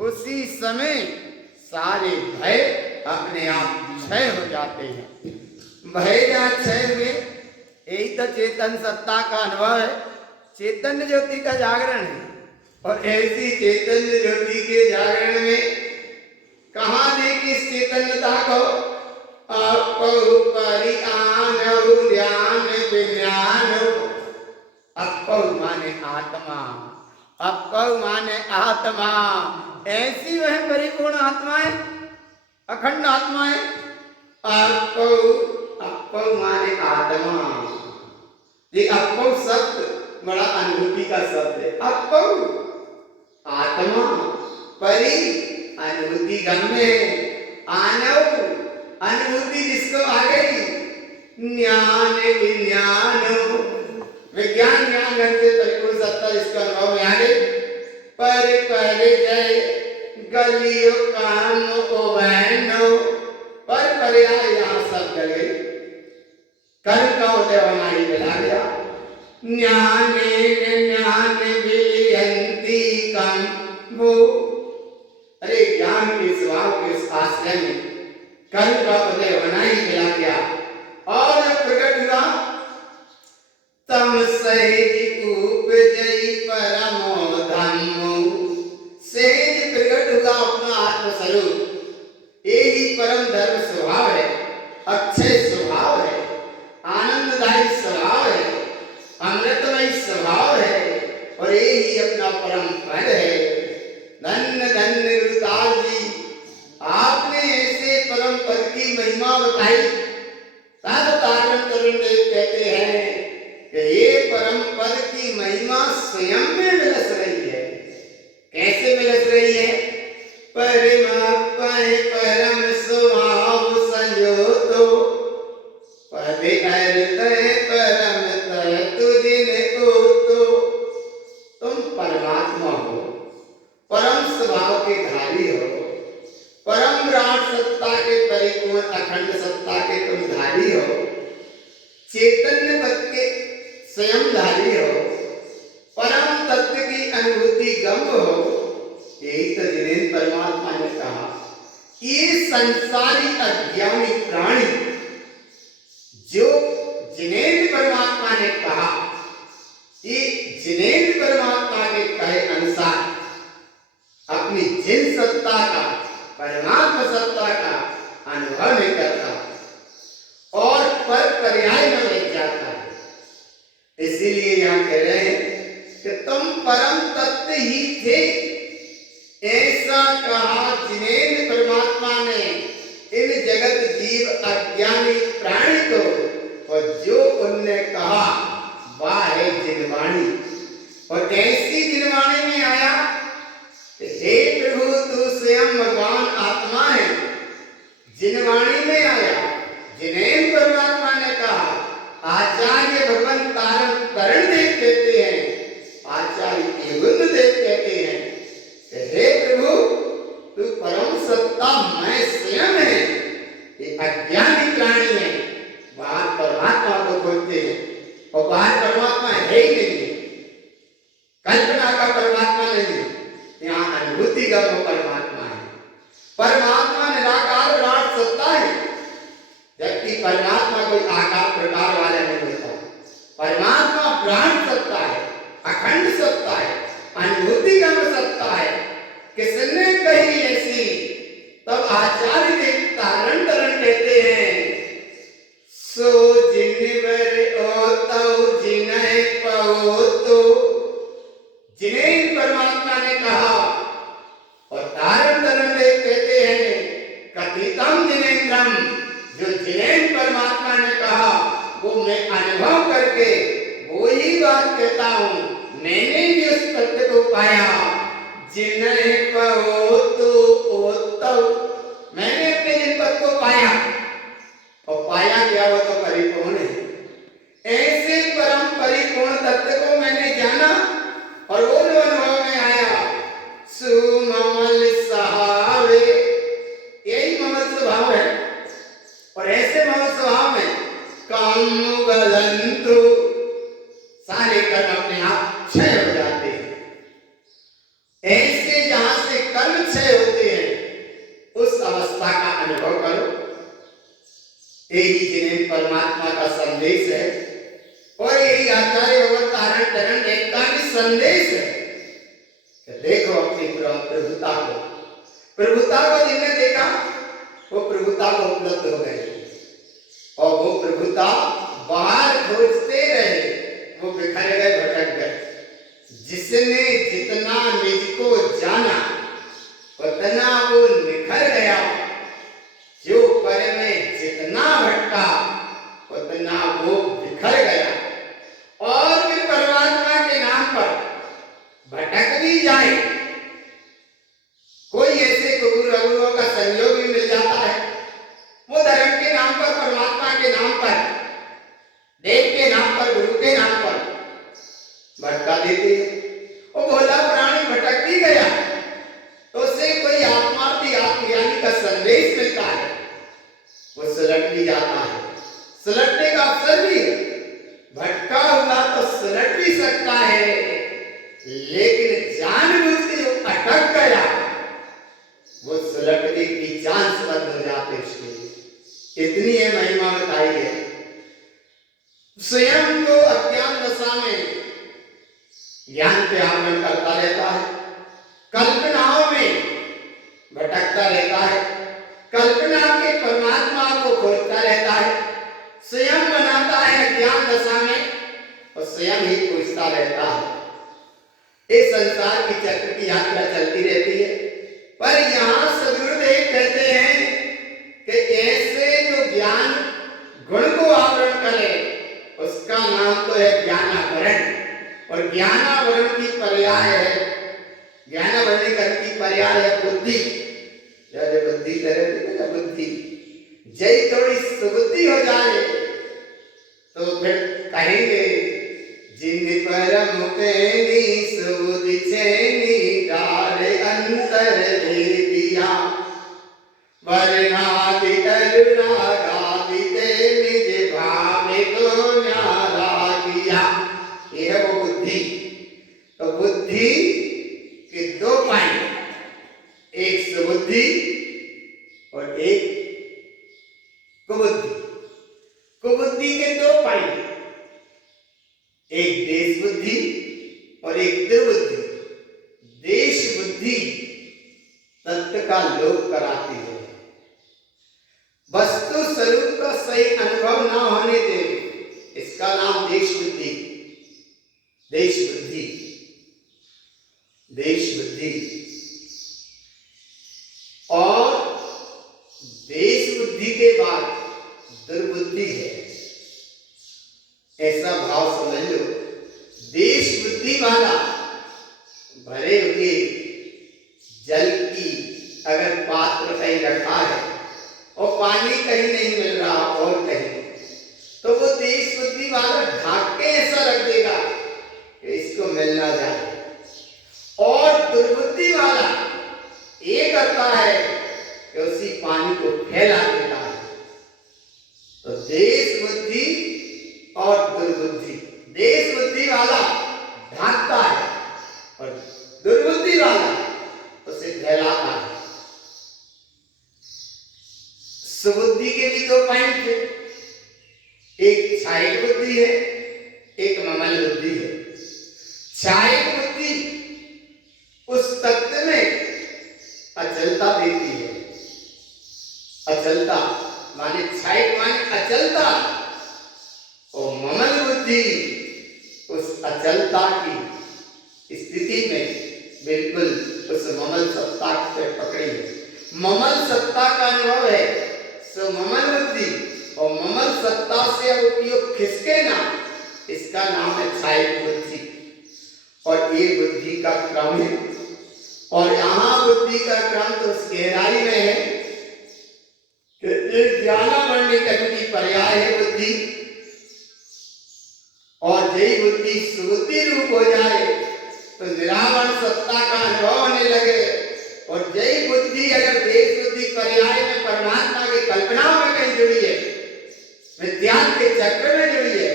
उसी समय सारे भय अपने आप क्षय हो जाते हैं। भय जहाँ क्षय हुए, यही तो चेतन सत्ता का अनुभव है, चैतन्य ज्योति का जागरण है। और ऐसी चैतन्य ज्योति के जागरण में कहाँ देखी इस चैतन्यता को? अपौ परिआनौ ध्यान विज्ञानौ। अपौ माने आत्मा, अपौ माने आत्मा। ऐसी वह परिपूर्ण आत्मा है, अखंड आत्मा है। अपौ, अपौ माने आत्मा। ये अपौ शब्द बड़ा अनुभूति का शब्द है। अपौ आत्मा, परि अनुभूति गम्य है, आनव अनुभूति जिसको आ गई, ज्ञान विज्ञान, विज्ञान ज्ञान से परिपूर्ण सत्ता जिसका अनुभव में आ गई। पर जय गलियो काम ओवैनो, पर यहाँ सब जगह कर्म का उदय होना ही मिला गया। ज्ञाने ज्ञान विलियंती कम वो। अरे ज्ञान के स्वभाव के इस आश्रय में कर्म का उदय होना ही मिला गया। और जब प्रकट हुआ, तम सहज उपजई परमो धम्मो। सहज प्रकट हुआ अपना आत्मस्वरूप। यही परम धर्म स्वभाव है, अक्षय स्वभाव है, आनंददायी स्वभाव है, अमृतमय स्वभाव है, और यही अपना परम पद है। धन्य धन्य गुरुदास जी, आपने ऐसे परम पद की महिमा बताई। तब तारण तरुण देव कहते हैं कि ये परम पद की महिमा स्वयं में विलस रही है। कैसे विलस रही है? परम स्वभाव संयोतो पदे अर्थ परम तत्व जिनको तो। तुम परमात्मा हो, परम स्वभाव के धारी हो, परम विराट सत्ता के परिपूर्ण अखंड सत्ता के तुम धारी हो, चैतन्य पद के स्वयं धारी हो, परम तत्व की अनुभूति गम हो। यही तो जिन्हें परमात्मा ने कहा, ये संसारी अज्ञानी प्राणी जो जिन्हें परमात्मा ने कहा जिन सत्ता का, परमात्मा सत्ता का अनुभव नहीं करता और पर पर्याय में लग जाता है। इसीलिए यहां कह रहे हैं कि तुम परम तत्व ही थे, ऐसा कहा जिनेन्द्र परमात्मा ने इन जगत जीव अज्ञानी प्राणी को, और जो उनने कहा वह है जिनवाणी। और ऐसी जिनवाणी में आया कि हे प्रभु तू स्वयं भगवान आत्मा है। जिनवाणी में आया, जिनेन्द्र परमात्मा ने कहा, आचार्य भगवान तरण देव कहते हैं, आचार्य केवल देव कहते हैं कि हे प्रभु तू परम सत्ता मैं स्वयं है। ये अज्ञानी प्राणी है, बाहर परमात्मा को खोजते हैं और बाहर परमात्मा है ही नहीं, कल्पना का परमात्मा नहीं, यहाँ अनुभूति का वो परमात्मा है। परमात्मा निराकार विराट सत्ता है, जबकि परमात्मा कोई आकार प्रकार वाला नहीं होता। परमात्मा ब्रह्म सत्ता है, अखंड सत्ता है, अनुभूति का सत्ता है। किसने कही ऐसी, तब आचार्य देव तारण तरण कहते हैं, सो जिनवर ओतौ जिनय पओतो। जिनेन्द्र परमात्मा ने कहा और तारण तरण देव कहते हैं कथितम जिनेन्द्रम, जो जिनेन्द्र परमात्मा ने कहा वो मैं अनुभव करके वो ही बात कहता हूं। मैंने भी उस तत्व को पाया, जिन्हें पओतो ओतौ, मैंने अपने जिन पद को पाया, और पाया क्या, वो तो परिपूर्ण है। ऐसे परम परिपूर्ण तत्व को मैंने जाना और वो जो अनुभव में आया, सुमल सहावे, यही ममल स्वभाव है। और ऐसे ममल स्वभाव में काम गलंतु, सारे कर्म अपने आप क्षय हो जाते हैं। ऐसे जहां से कर्म क्षय होते हैं उस अवस्था का अनुभव करो। यही जिन्हें परमात्मा का संदेश है और यही आचार्य भगवत तारण तरण देव का भी संदेश है। देखो अपनी प्रभुता को, प्रभुता को जिन्हें देखा वो प्रभुता को उपलब्ध हो गए और वो प्रभुता बाहर खोजते रहे, वो बिखर गए, भटक गए। जिसने जितना निज को जाना उतना वो निखर गया, जो पर में जितना भटका उतना वो बिखर गया। और फिर परमात्मा के नाम पर भटक भी जाए, कोई ऐसे गुरु रघुओं का संयोग भी मिल जाता है, वो धर्म के नाम पर, परमात्मा के नाम पर, देव के नाम पर, गुरु के नाम पर भटका देते हैं। वो भोला प्राणी भटक भी गया तो उससे कोई आत्मार्थी आत्मज्ञानी का संदेश मिलता है, वो सुलट भी जाता है, सुलटने का अवसर भी है। भटका हुआ तो सुलट भी सकता है, लेकिन जानबूझ के जो अटक गया वो सुलटने की चांस बंद हो जाते उसके लिए। इतनी है महिमा बताई है। स्वयं को अज्ञान दशा में ज्ञान पे आवरण करता रहता है, कल्पनाओं में भटकता रहता है, कल्पना के परमात्मा को खोजता रहता है, स्वयं बनाता है अज्ञान दशा में और स्वयं ही पूछता रहता है। इस संसार की चक्र की यात्रा चलती रहती है। पर यहाँ सदगुरुदेव कहते हैं कि ऐसे जो ज्ञान गुण को आवरण करे उसका नाम तो है ज्ञानावरण, और ज्ञानावरण की पर्याय है, ज्ञानावरण की पर्याय है बुद्धि। जब बुद्धि करे ना, बुद्धि जय थोड़ी सुबुद्धि हो जाए तो फिर कहेंगे जिन परम पेनी सुबुद्धि छेनी डाले अंतर दे दिया, वरनादि करुणा गादि ते निज भावे को न्यारा किया। ये है वो बुद्धि। तो बुद्धि के दो पॉइंट, एक सुबुद्धि और एक कुबुद्धि। कुबुद्धि के दो पॉइंट, एक देश बुद्धि और एक दुर्बुद्धि। देश बुद्धि देश बुद्धि, देश बुद्धि और देश बुद्धि के बाद दुर्बुद्धि है, ऐसा भाव समझ लो। देश बुद्धि वाला भरे हुए जल की अगर पात्र कहीं रखा है और पानी कहीं नहीं मिल रहा और कहीं, तो वो देश बुद्धि वाला ढाक के ऐसा रख देगा कि इसको मिलना जाए। और दुर्बुद्धि वाला ये करता है कि उसी पानी को फैला देता है। तो देश बुद्धि और दुर्बुद्धि, देश बुद्धि वाला ढांकता है और दुर्बुद्धि वाला उसे फैलाता है। सुबुद्धि के भी दो पॉइंट थे, एक क्षायिक बुद्धि है, एक ममल बुद्धि है। क्षायिक बुद्धि उस तत्व में अचलता देती है, अचलता माने क्षायिक माने अचलता, और ममल बुद्धि उस अचलता की स्थिति में बिल्कुल उस ममल सत्ता से पकड़ी है। ममल सत्ता का अनुभव है सो ममल बुद्धि, और ममल सत्ता से उपयोग खिसके ना, इसका नाम है क्षायिक बुद्धि। और ये बुद्धि का क्रम है, और यहाँ बुद्धि का क्रम तो उस गहराई में है कि एक ज्ञानावरणीकरण की पर्याय है बुद्धि, और यही बुद्धि सुबुद्धि रूप हो जाए तो निरावरण सत्ता का अनुभव होने लगे। और यही बुद्धि अगर देश बुद्धि पर्याय में परमात्मा की कल्पनाओं में कहीं जुड़ी है, विज्ञान के चक्र में जुड़ी है,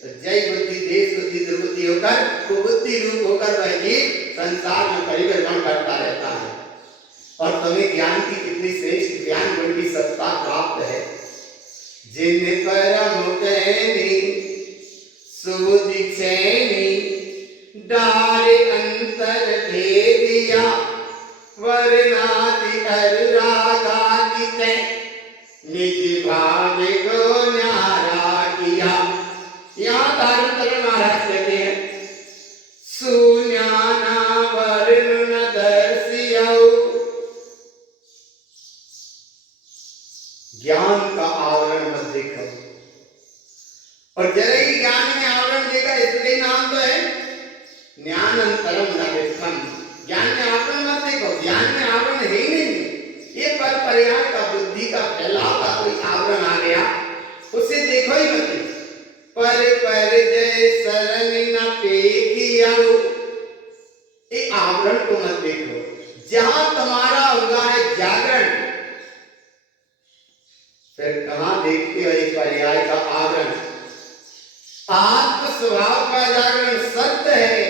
तो जय बुद्धि देश बुद्धि दुर्बुद्धि होकर कुबुद्धि रूप होकर वह जीव संसार में परिवर्तन करता रहता है। और तुम्हें ज्ञान की कितनी श्रेष्ठ ज्ञान गुण की सत्ता प्राप्त है। जिन परम कहनी सुबुद्धि चैनी डारे अंतर भेदिया वरनादि अनुरागादि तै निज भाव को न्यारा किया। यहाँ तारुतरण महाराज कहते हैं सुज्ञाना वर्ण न दर्शियौ, ज्ञान का आवरण मत देखो। और जरा ही ज्ञान में आवरण देखा, इसलिए नाम तो है ज्ञानंतरम न विद्धम। ज्ञान में आवरण मत देखो, ज्ञान में आवरण है ही नहीं। ये पर पर्याय का बुद्धि का फैलाव का कोई आवरण आ गया, उसे देखो ही मत। पर जय शरण न पेखियौ, ये आवरण को मत देखो। जहां तुम्हारा हुआ है जागरण, फिर कहां देखते हो एक पर्याय का आवरण। आत्म स्वभाव का जागरण सत्य है,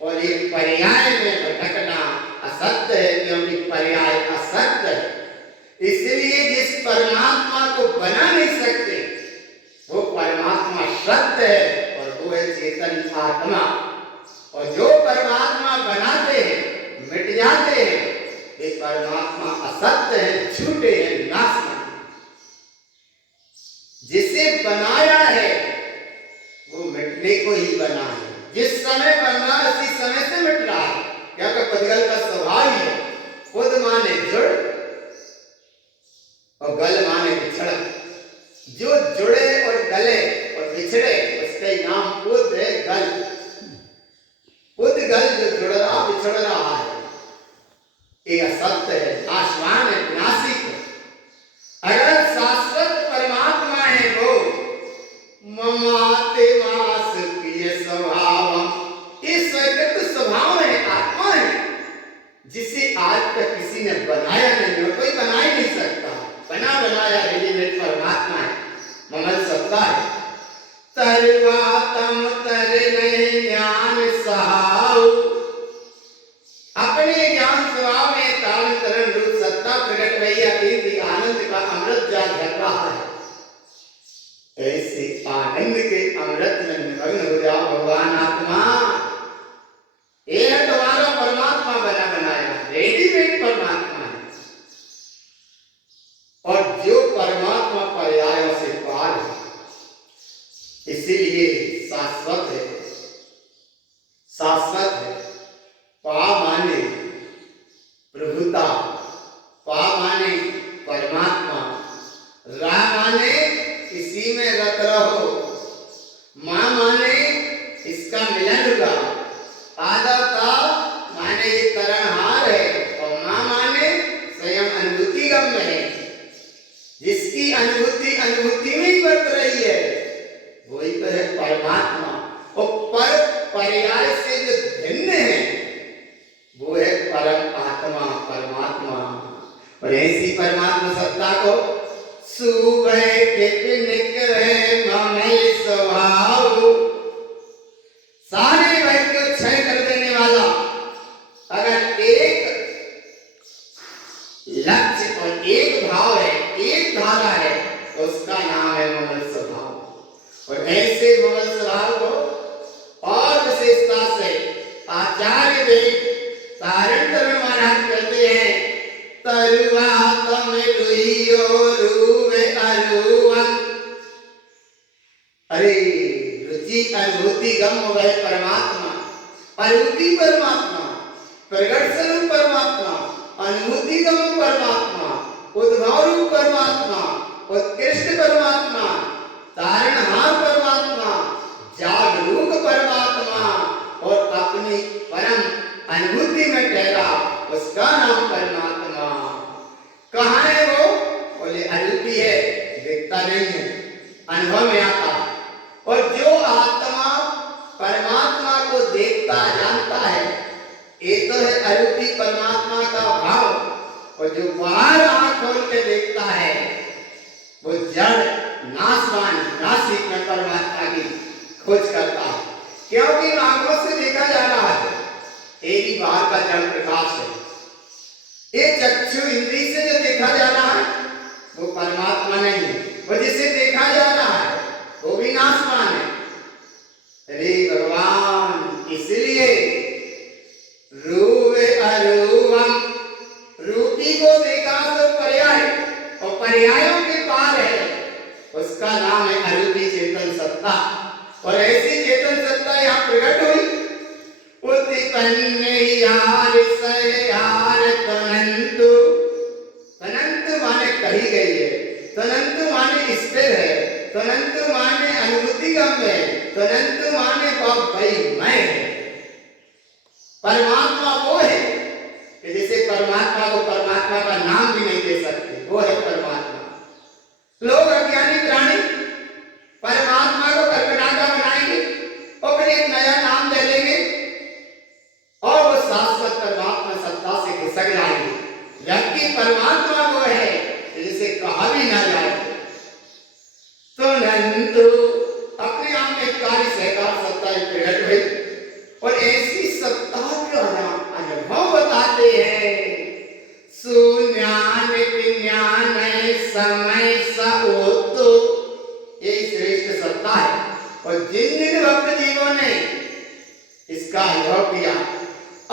और ये पर्याय में भटकना असत्य है, क्योंकि पर्याय असत्य है। इसलिए जिस परमात्मा को बना नहीं सकते वो परमात्मा सत्य है, और वो है चेतन आत्मा। और जो परमात्मा बनाते हैं मिट जाते हैं, ये परमात्मा असत्य है, झूठे हैं, नाशवान। जिसे बनाया है वो मिटने को ही बना है। जिस समय बनना है उसी समय से मिट रहा है, क्योंकि पदगल का स्वभाव ही है। खुद माने जुड़ और गल माने बिछड़। जो जुड़े और गले और बिछड़े उसका ही नाम खुद है गल। खुद गल जो जुड़ रहा बिछड़ रहा है, ये असत्य है, नाशवान है, नासिक है। अगर शाश्वत परमात्मा है वो ममाते मास प्रिय स्वभाव, ये स्वकृत स्वभाव है, आत्मा है, जिसे आज तक किसी ने बनाया नहीं और कोई बना ही नहीं सकता। बना बनाया रेडीमेड परमात्मा है, ममल सत्ता है। तरवातम तर नहीं ज्ञान सहाउ, अपने ज्ञान स्वभाव में तारण तरण रूप सत्ता प्रकट भैया तीन आनंद का अमृत जा झल रहा है। ऐसे आनंद के अमृत में निमग्न हो जाओ भगवान आत्मा। ये है तुम्हारा परमात्मा बना बनाया, रेडीमेड परमात्मा है। और जो परमात्मा पर्यायों से पार है, इसीलिए शाश्वत है, दुर्गा। आदव का माने ये करणहार है और मां माने स्वयं अनुभूति गम्य है, जिसकी अनुभूति में ही बरत रही है, वही तो है परमात्मा। और पर पर्याय से जो भिन्न है वो है परम आत्मा, परमात्मा। और ऐसी परमात्मा सत्ता को सुबह के निकले ममय स्वभाव, सारे वह को क्षय कर देने वाला अगर एक लक्ष्य और एक भाव है, एक धारा है, तो उसका नाम है ममल स्वभाव। और ऐसे ममल स्वभाव को और विशेषता से आचार्य देव तारण तरुण महाराज कहते हैं, तरुआ तम रुइयो रूवे अरुवम। अरे रुचि अनुभूति गम वह परमात्मा, अनुभूति परमात्मा, प्रगट स्वरूप परमात्मा, अनुभूति गम परमात्मा, उद्भव रूप परमात्मा, उत्कृष्ट परमात्मा, तारणहार परमात्मा, जागरूक परमात्मा और अपनी परम अनुभूति में ठहरा, उसका नाम परमात्मा। कहाँ है वो? बोले अनुभूति है, दिखता नहीं है, अनुभव में आता। और जो आत्मा परमात्मा को देखता जानता है, ये तो है अरूपी परमात्मा का भाव। और जो बाहर आंख खोल के देखता है वो जड़ नाशवान राशि में परमात्मा की खोज करता है, क्योंकि आंखों से देखा जा रहा है, एक ही बाहर का जड़ प्रकाश है। ये चक्षु इंद्री से जो देखा जा रहा है वो परमात्मा नहीं है, वो जिसे देखा जा रहा है वो भी नाशवान है। अरे भगवान, इसलिए रूप अरूपम, रूपी को देखा तो पर्याय और पर्यायों के पार है, उसका नाम है अरूपी चेतन सत्ता। और ऐसी चेतन सत्ता यहाँ प्रकट हुई। तनंतु माने कही गई है, तनंतु माने स्थिर है, तनंतु माने अनुभूति गम्य है, तनंतु माने भाई मैं है। परमात्मा वो है कि जिसे परमात्मा को परमात्मा का नाम भी नहीं दे सकते, वो है परमात्मा। लोग अज्ञानी प्राणी परमात्मा को कल्पना का बनाएंगे और फिर एक नया नाम दे देंगे और वो शाश्वत परमात्मा सत्ता से खिसक जाएंगे, जबकि परमात्मा वो है जिसे कहा भी ना जाए। तो नंदू अपने आप में कार्य सहकार सत्ता प्रकट हुई और ऐसी सत्ता का अनुभव बताते हैं। सुज्ञान विज्ञान समय सओतो, यही श्रेष्ठ सत्ता है। और जिन जिन भक्त जीवों ने इसका अनुभव किया,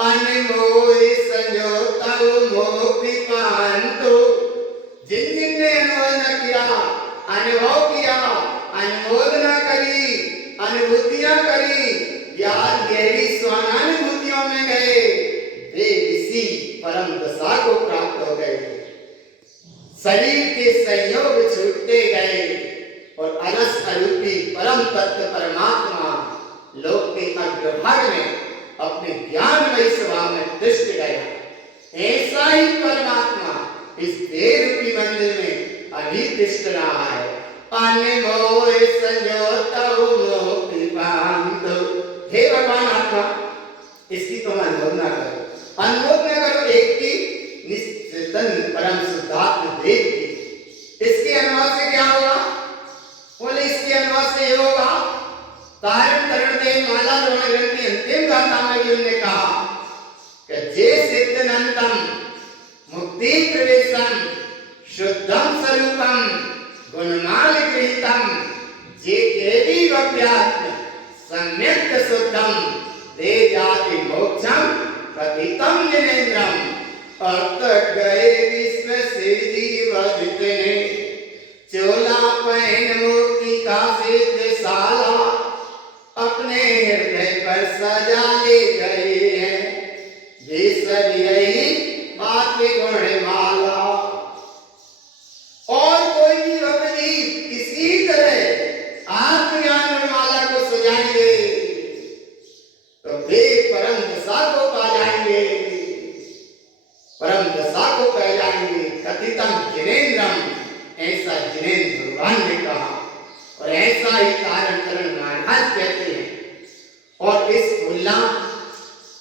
अनमोल संजोता मोक्ति पांतो, जिन जिन ने अनुभव न किया, अनुभव किया, अनुमोदना करी, अनुभूतियां करी, ज्ञान गहरी स्वानुभूतियों में गए, वे इसी परम दशा को प्राप्त हो गए। शरीर के संयोग छूटते गए और अलस अरूपी परम तत्व परमात्मा लोक के अग्रभाग में अपने ज्ञानमय स्वभाव में दृष्टि गया। ऐसा ही परमात्मा इस देह रूपी मंदिर में अभी दृष्ट रहा है। अनमोल संजोतौ मोक्ति पांतो, हे भगवान आत्मा, इसकी तुम अनुमोदना करो, अनुमोदना करो एक की निश्चितन परम शुद्धात्म देव की। इसके अनुभव से क्या होगा? बोले इसके अनुभव से होगा, तारण तरुण देव माला रोहण ग्रंथ की अंतिम गाथा में भी उन्होंने कहा कि जे सिद्धनंतम मुक्ति प्रवेशम शुद्धम स्वरूपम गुणमाल गृहीतम जे केवी वव्यात्म सम्यक शुद्धम दे जाति मोक्षम कथितम जिनेन्द्रम। अर्थ गए विश्व से जीव जितने चोला पहन मुक्ति का सिद्धशाला अपने हृदय पर सजा ले गए हैं, ये सब यही बात गुण माला। और कोई भी भक्ति इसी तरह आत्मज्ञान माला को सजाएंगे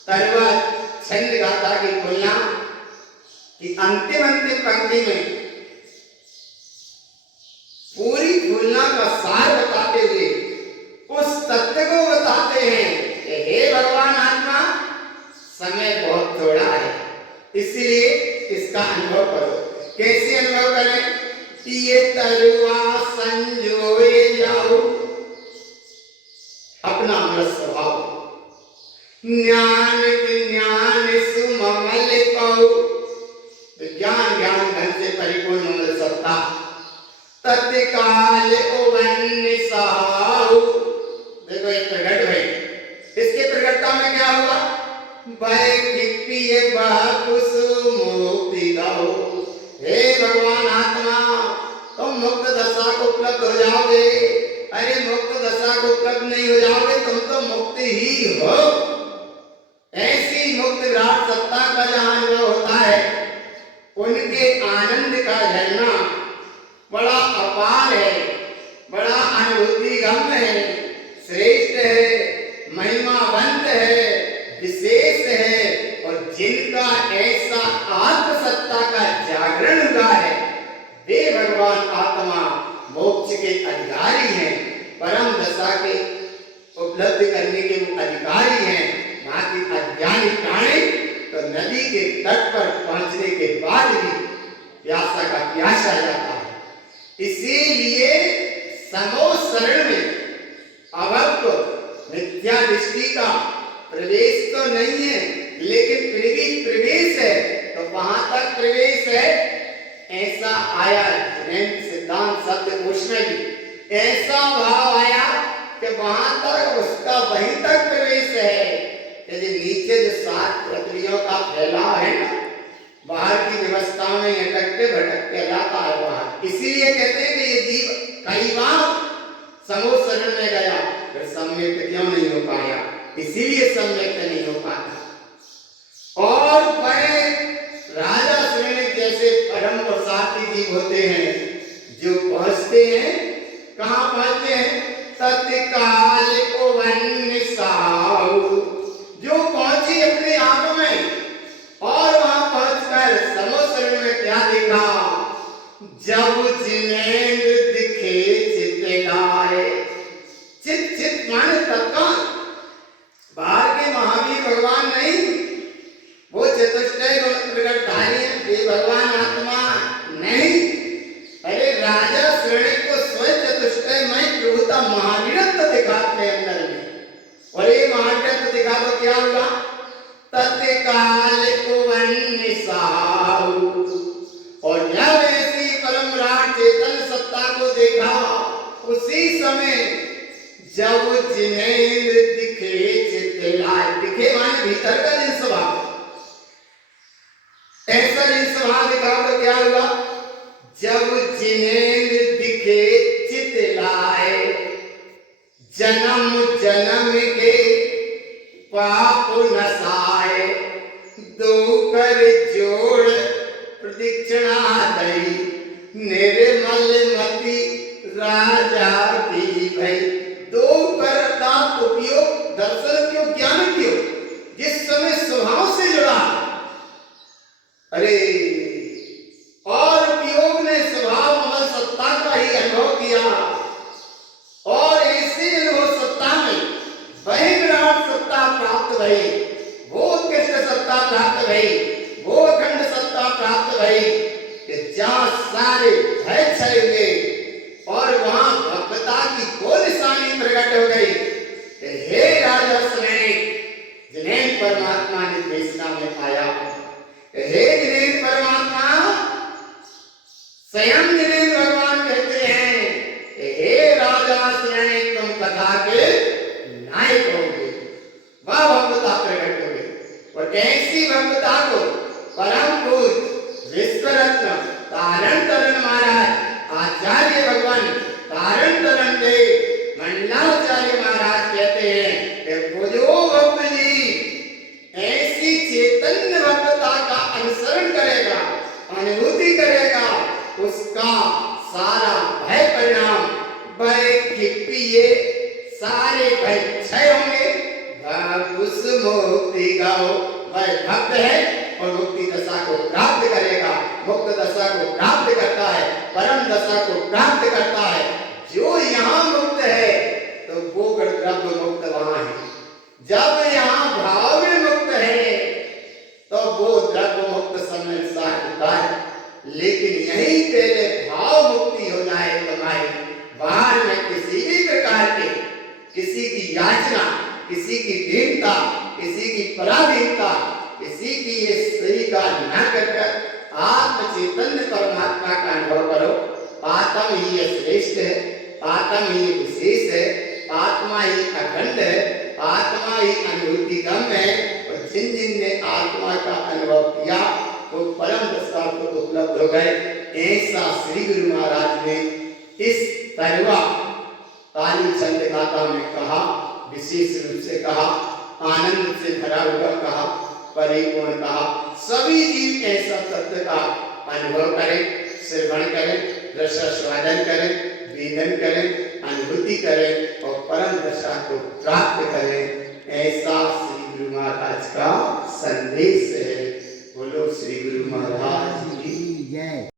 तरवा छंद गाथा की तुलना कि अंतिम अंतिम पंक्ति में पूरी तुलना का सार बताते हुए उस तत्व को बताते हैं कि हे भगवान आत्मा, समय बहुत थोड़ा है, इसलिए इसका अनुभव करो। कैसे अनुभव करें? ये तरुआ संजोए जाओ अपना अमृत स्वभाव, ज्ञान ज्ञान सुममल पाओ, ज्ञान ज्ञान धन से परिपूर्ण अमृत सत्ता, तत्काल उवन साहु। देखो ये प्रकट भाई, इसके प्रकटता में क्या हुआ? भय किपिए मुक्ति गाओ। हे भगवान आत्मा, तुम मुक्त दशा को उपलब्ध हो जाओगे। अरे मुक्त दशा को उपलब्ध नहीं हो जाओगे, तुम तो मुक्त ही हो। ऐसी मुक्त विराट सत्ता का जहां अनुभव होता है, उनके आनंद का झरना बड़ा अपार है, बड़ा अनुभूति गम्य है, श्रेष्ठ है, महिमावंत है, विशेष है। और जिनका ऐसा आत्मसत्ता का जागरण हुआ है, वे भगवान आत्मा मोक्ष के अधिकारी हैं, परम दशा के उपलब्ध करने के वो अधिकारी हैं। बाकी अज्ञानी प्राणी तो नदी के तट पर पहुंचने के बाद भी प्यासा का प्यासा जाता है। इसीलिए समो शरण में अभक्त मिथ्या दृष्टि का प्रवेश तो नहीं है, लेकिन फिर भी प्रवेश है। तो वहां तक प्रवेश है, ऐसा आया जैन सिद्धांत शब्द कोश में भी ऐसा भाव आया कि वहां तक उसका वहीं तक प्रवेश है। यदि नीचे जो 7 पृथ्वियों का फैलाव है ना, बाहर की व्यवस्था में अटकते भटकते जाता है बाहर। इसीलिए कहते हैं कि ये जीव कई बार समूह शरण में गया, फिर सम्यक क्यों नहीं हो पाया? इसीलिए सम्यक नहीं हो पाता। और बड़े राजा श्रेणी जैसे परम प्रसादी जीव होते हैं, जो पहुंचते हैं, कहां पहुंचते हैं? तत्काल उवन साहु, जो पहुंची अपने आप में। और वहां पहुंचकर समोसरण में क्या देखा? जब जिनेंद्र दिखे चित लाए। चित चित माने तत्काल, बाहर के महावीर भगवान नहीं, वो चतुष्टय गुण प्रकटधारी है, वे भगवान आत्मा नहीं। अरे राजा श्रेणी को स्वयं चतुष्टय में प्रभुता महावीरत्व दिखाते हैं अंदर में। और ये महावीरत्व दिखा तो क्या हुआ? तत्काल उवन साहु। और जब ऐसी परम विराट चेतन सत्ता को देखा, उसी समय जब जिनेंद्र दिखे चित लाए। दिखे माने भीतर का जिन स्वभाव, ऐसा जिन स्वभाव दिखा तो क्या हुआ? जब जिनेंद्र दिखे चित लाए, जन्म जन्म के पाप नसाए, दो कर जोड़ प्रदक्षिणा दई, निर्मल मति राजा दी भई। दो कर का उपयोग दर्शन क्यों, ज्ञान क्यों? जिस समय स्वभाव से जुड़ा, अरे और उपयोग ने स्वभाव अमल सत्ता का ही अनुभव किया। और ऐसे अनुभव सत्ता में वही विराट सत्ता प्राप्त भई, वो उत्कृष्ट सत्ता प्राप्त भई, वो अखंड सत्ता प्राप्त भई कि जहां सारे भय क्षय हुए और वहां भक्तता की को निशानी प्रकट हो गई कि हे राजा श्रेणी, जिनेंद्र परमात्मा ने देशना में आया। हे जिनेंद्र परमात्मा, स्वयं जिनेंद्र भगवान कहते हैं, हे राजा श्रेणी, तुम कथा के नायक होगे। वह भक्तता प्रकट हो गई। और ऐसी भक्तता को परम पूज्य विश्व रत्न तारण तरण महाराज आचार्य भगवान तारण तरण के मंडलाचार्य महाराज कहते हैं कि जो भक्त जी ऐसी चैतन्य भक्तता का अनुसरण करेगा, अनुभूति करेगा, उसका सारा भय परिणाम, भय किपिए सारे भय क्षय होंगे, उस मुक्ति मुक्ति का हो वह भक्त है और मुक्ति दशा को प्राप्त करेगा, मुक्त दशा को प्राप्त करता है, परम दशा को प्राप्त करता है। जो यहाँ मुक्त है तो वो द्रव्य मुक्त वहां है। जब यहाँ भाव मुक्त है तो वो द्रव्य मुक्त समझता होता है। लेकिन यही पहले भाव मुक्ति हो जाए तो भाई बाहर में किसी भी प्रकार के किसी की याचना, किसी की दीनता, किसी की पराधीनता, किसी की ये सही का न कर आत्म चैतन्य परमात्मा का अनुभव करो। आत्म ही श्रेष्ठ है, आत्मा ही विशेष है, आत्मा ही अखंड है, आत्मा ही अनुभूति गम है। और जिन जिन ने आत्मा का अनुभव किया वो परम दशा को उपलब्ध हो गए। ऐसा श्री गुरु महाराज ने इस तरवा काली चंद गाथा में कहा, विशेष रूप से कहा, आनंद से भरा हुआ कहा, परिपूर्ण कहा। सभी जीव ऐसा तत्व का अनुभव करें, श्रवण करें, रसास्वादन करें, वेदन करें, अनुभूति करें और परम दशा को प्राप्त करें। ऐसा श्री गुरु महाराज का संदेश है। बोलो श्री गुरु महाराज की जय।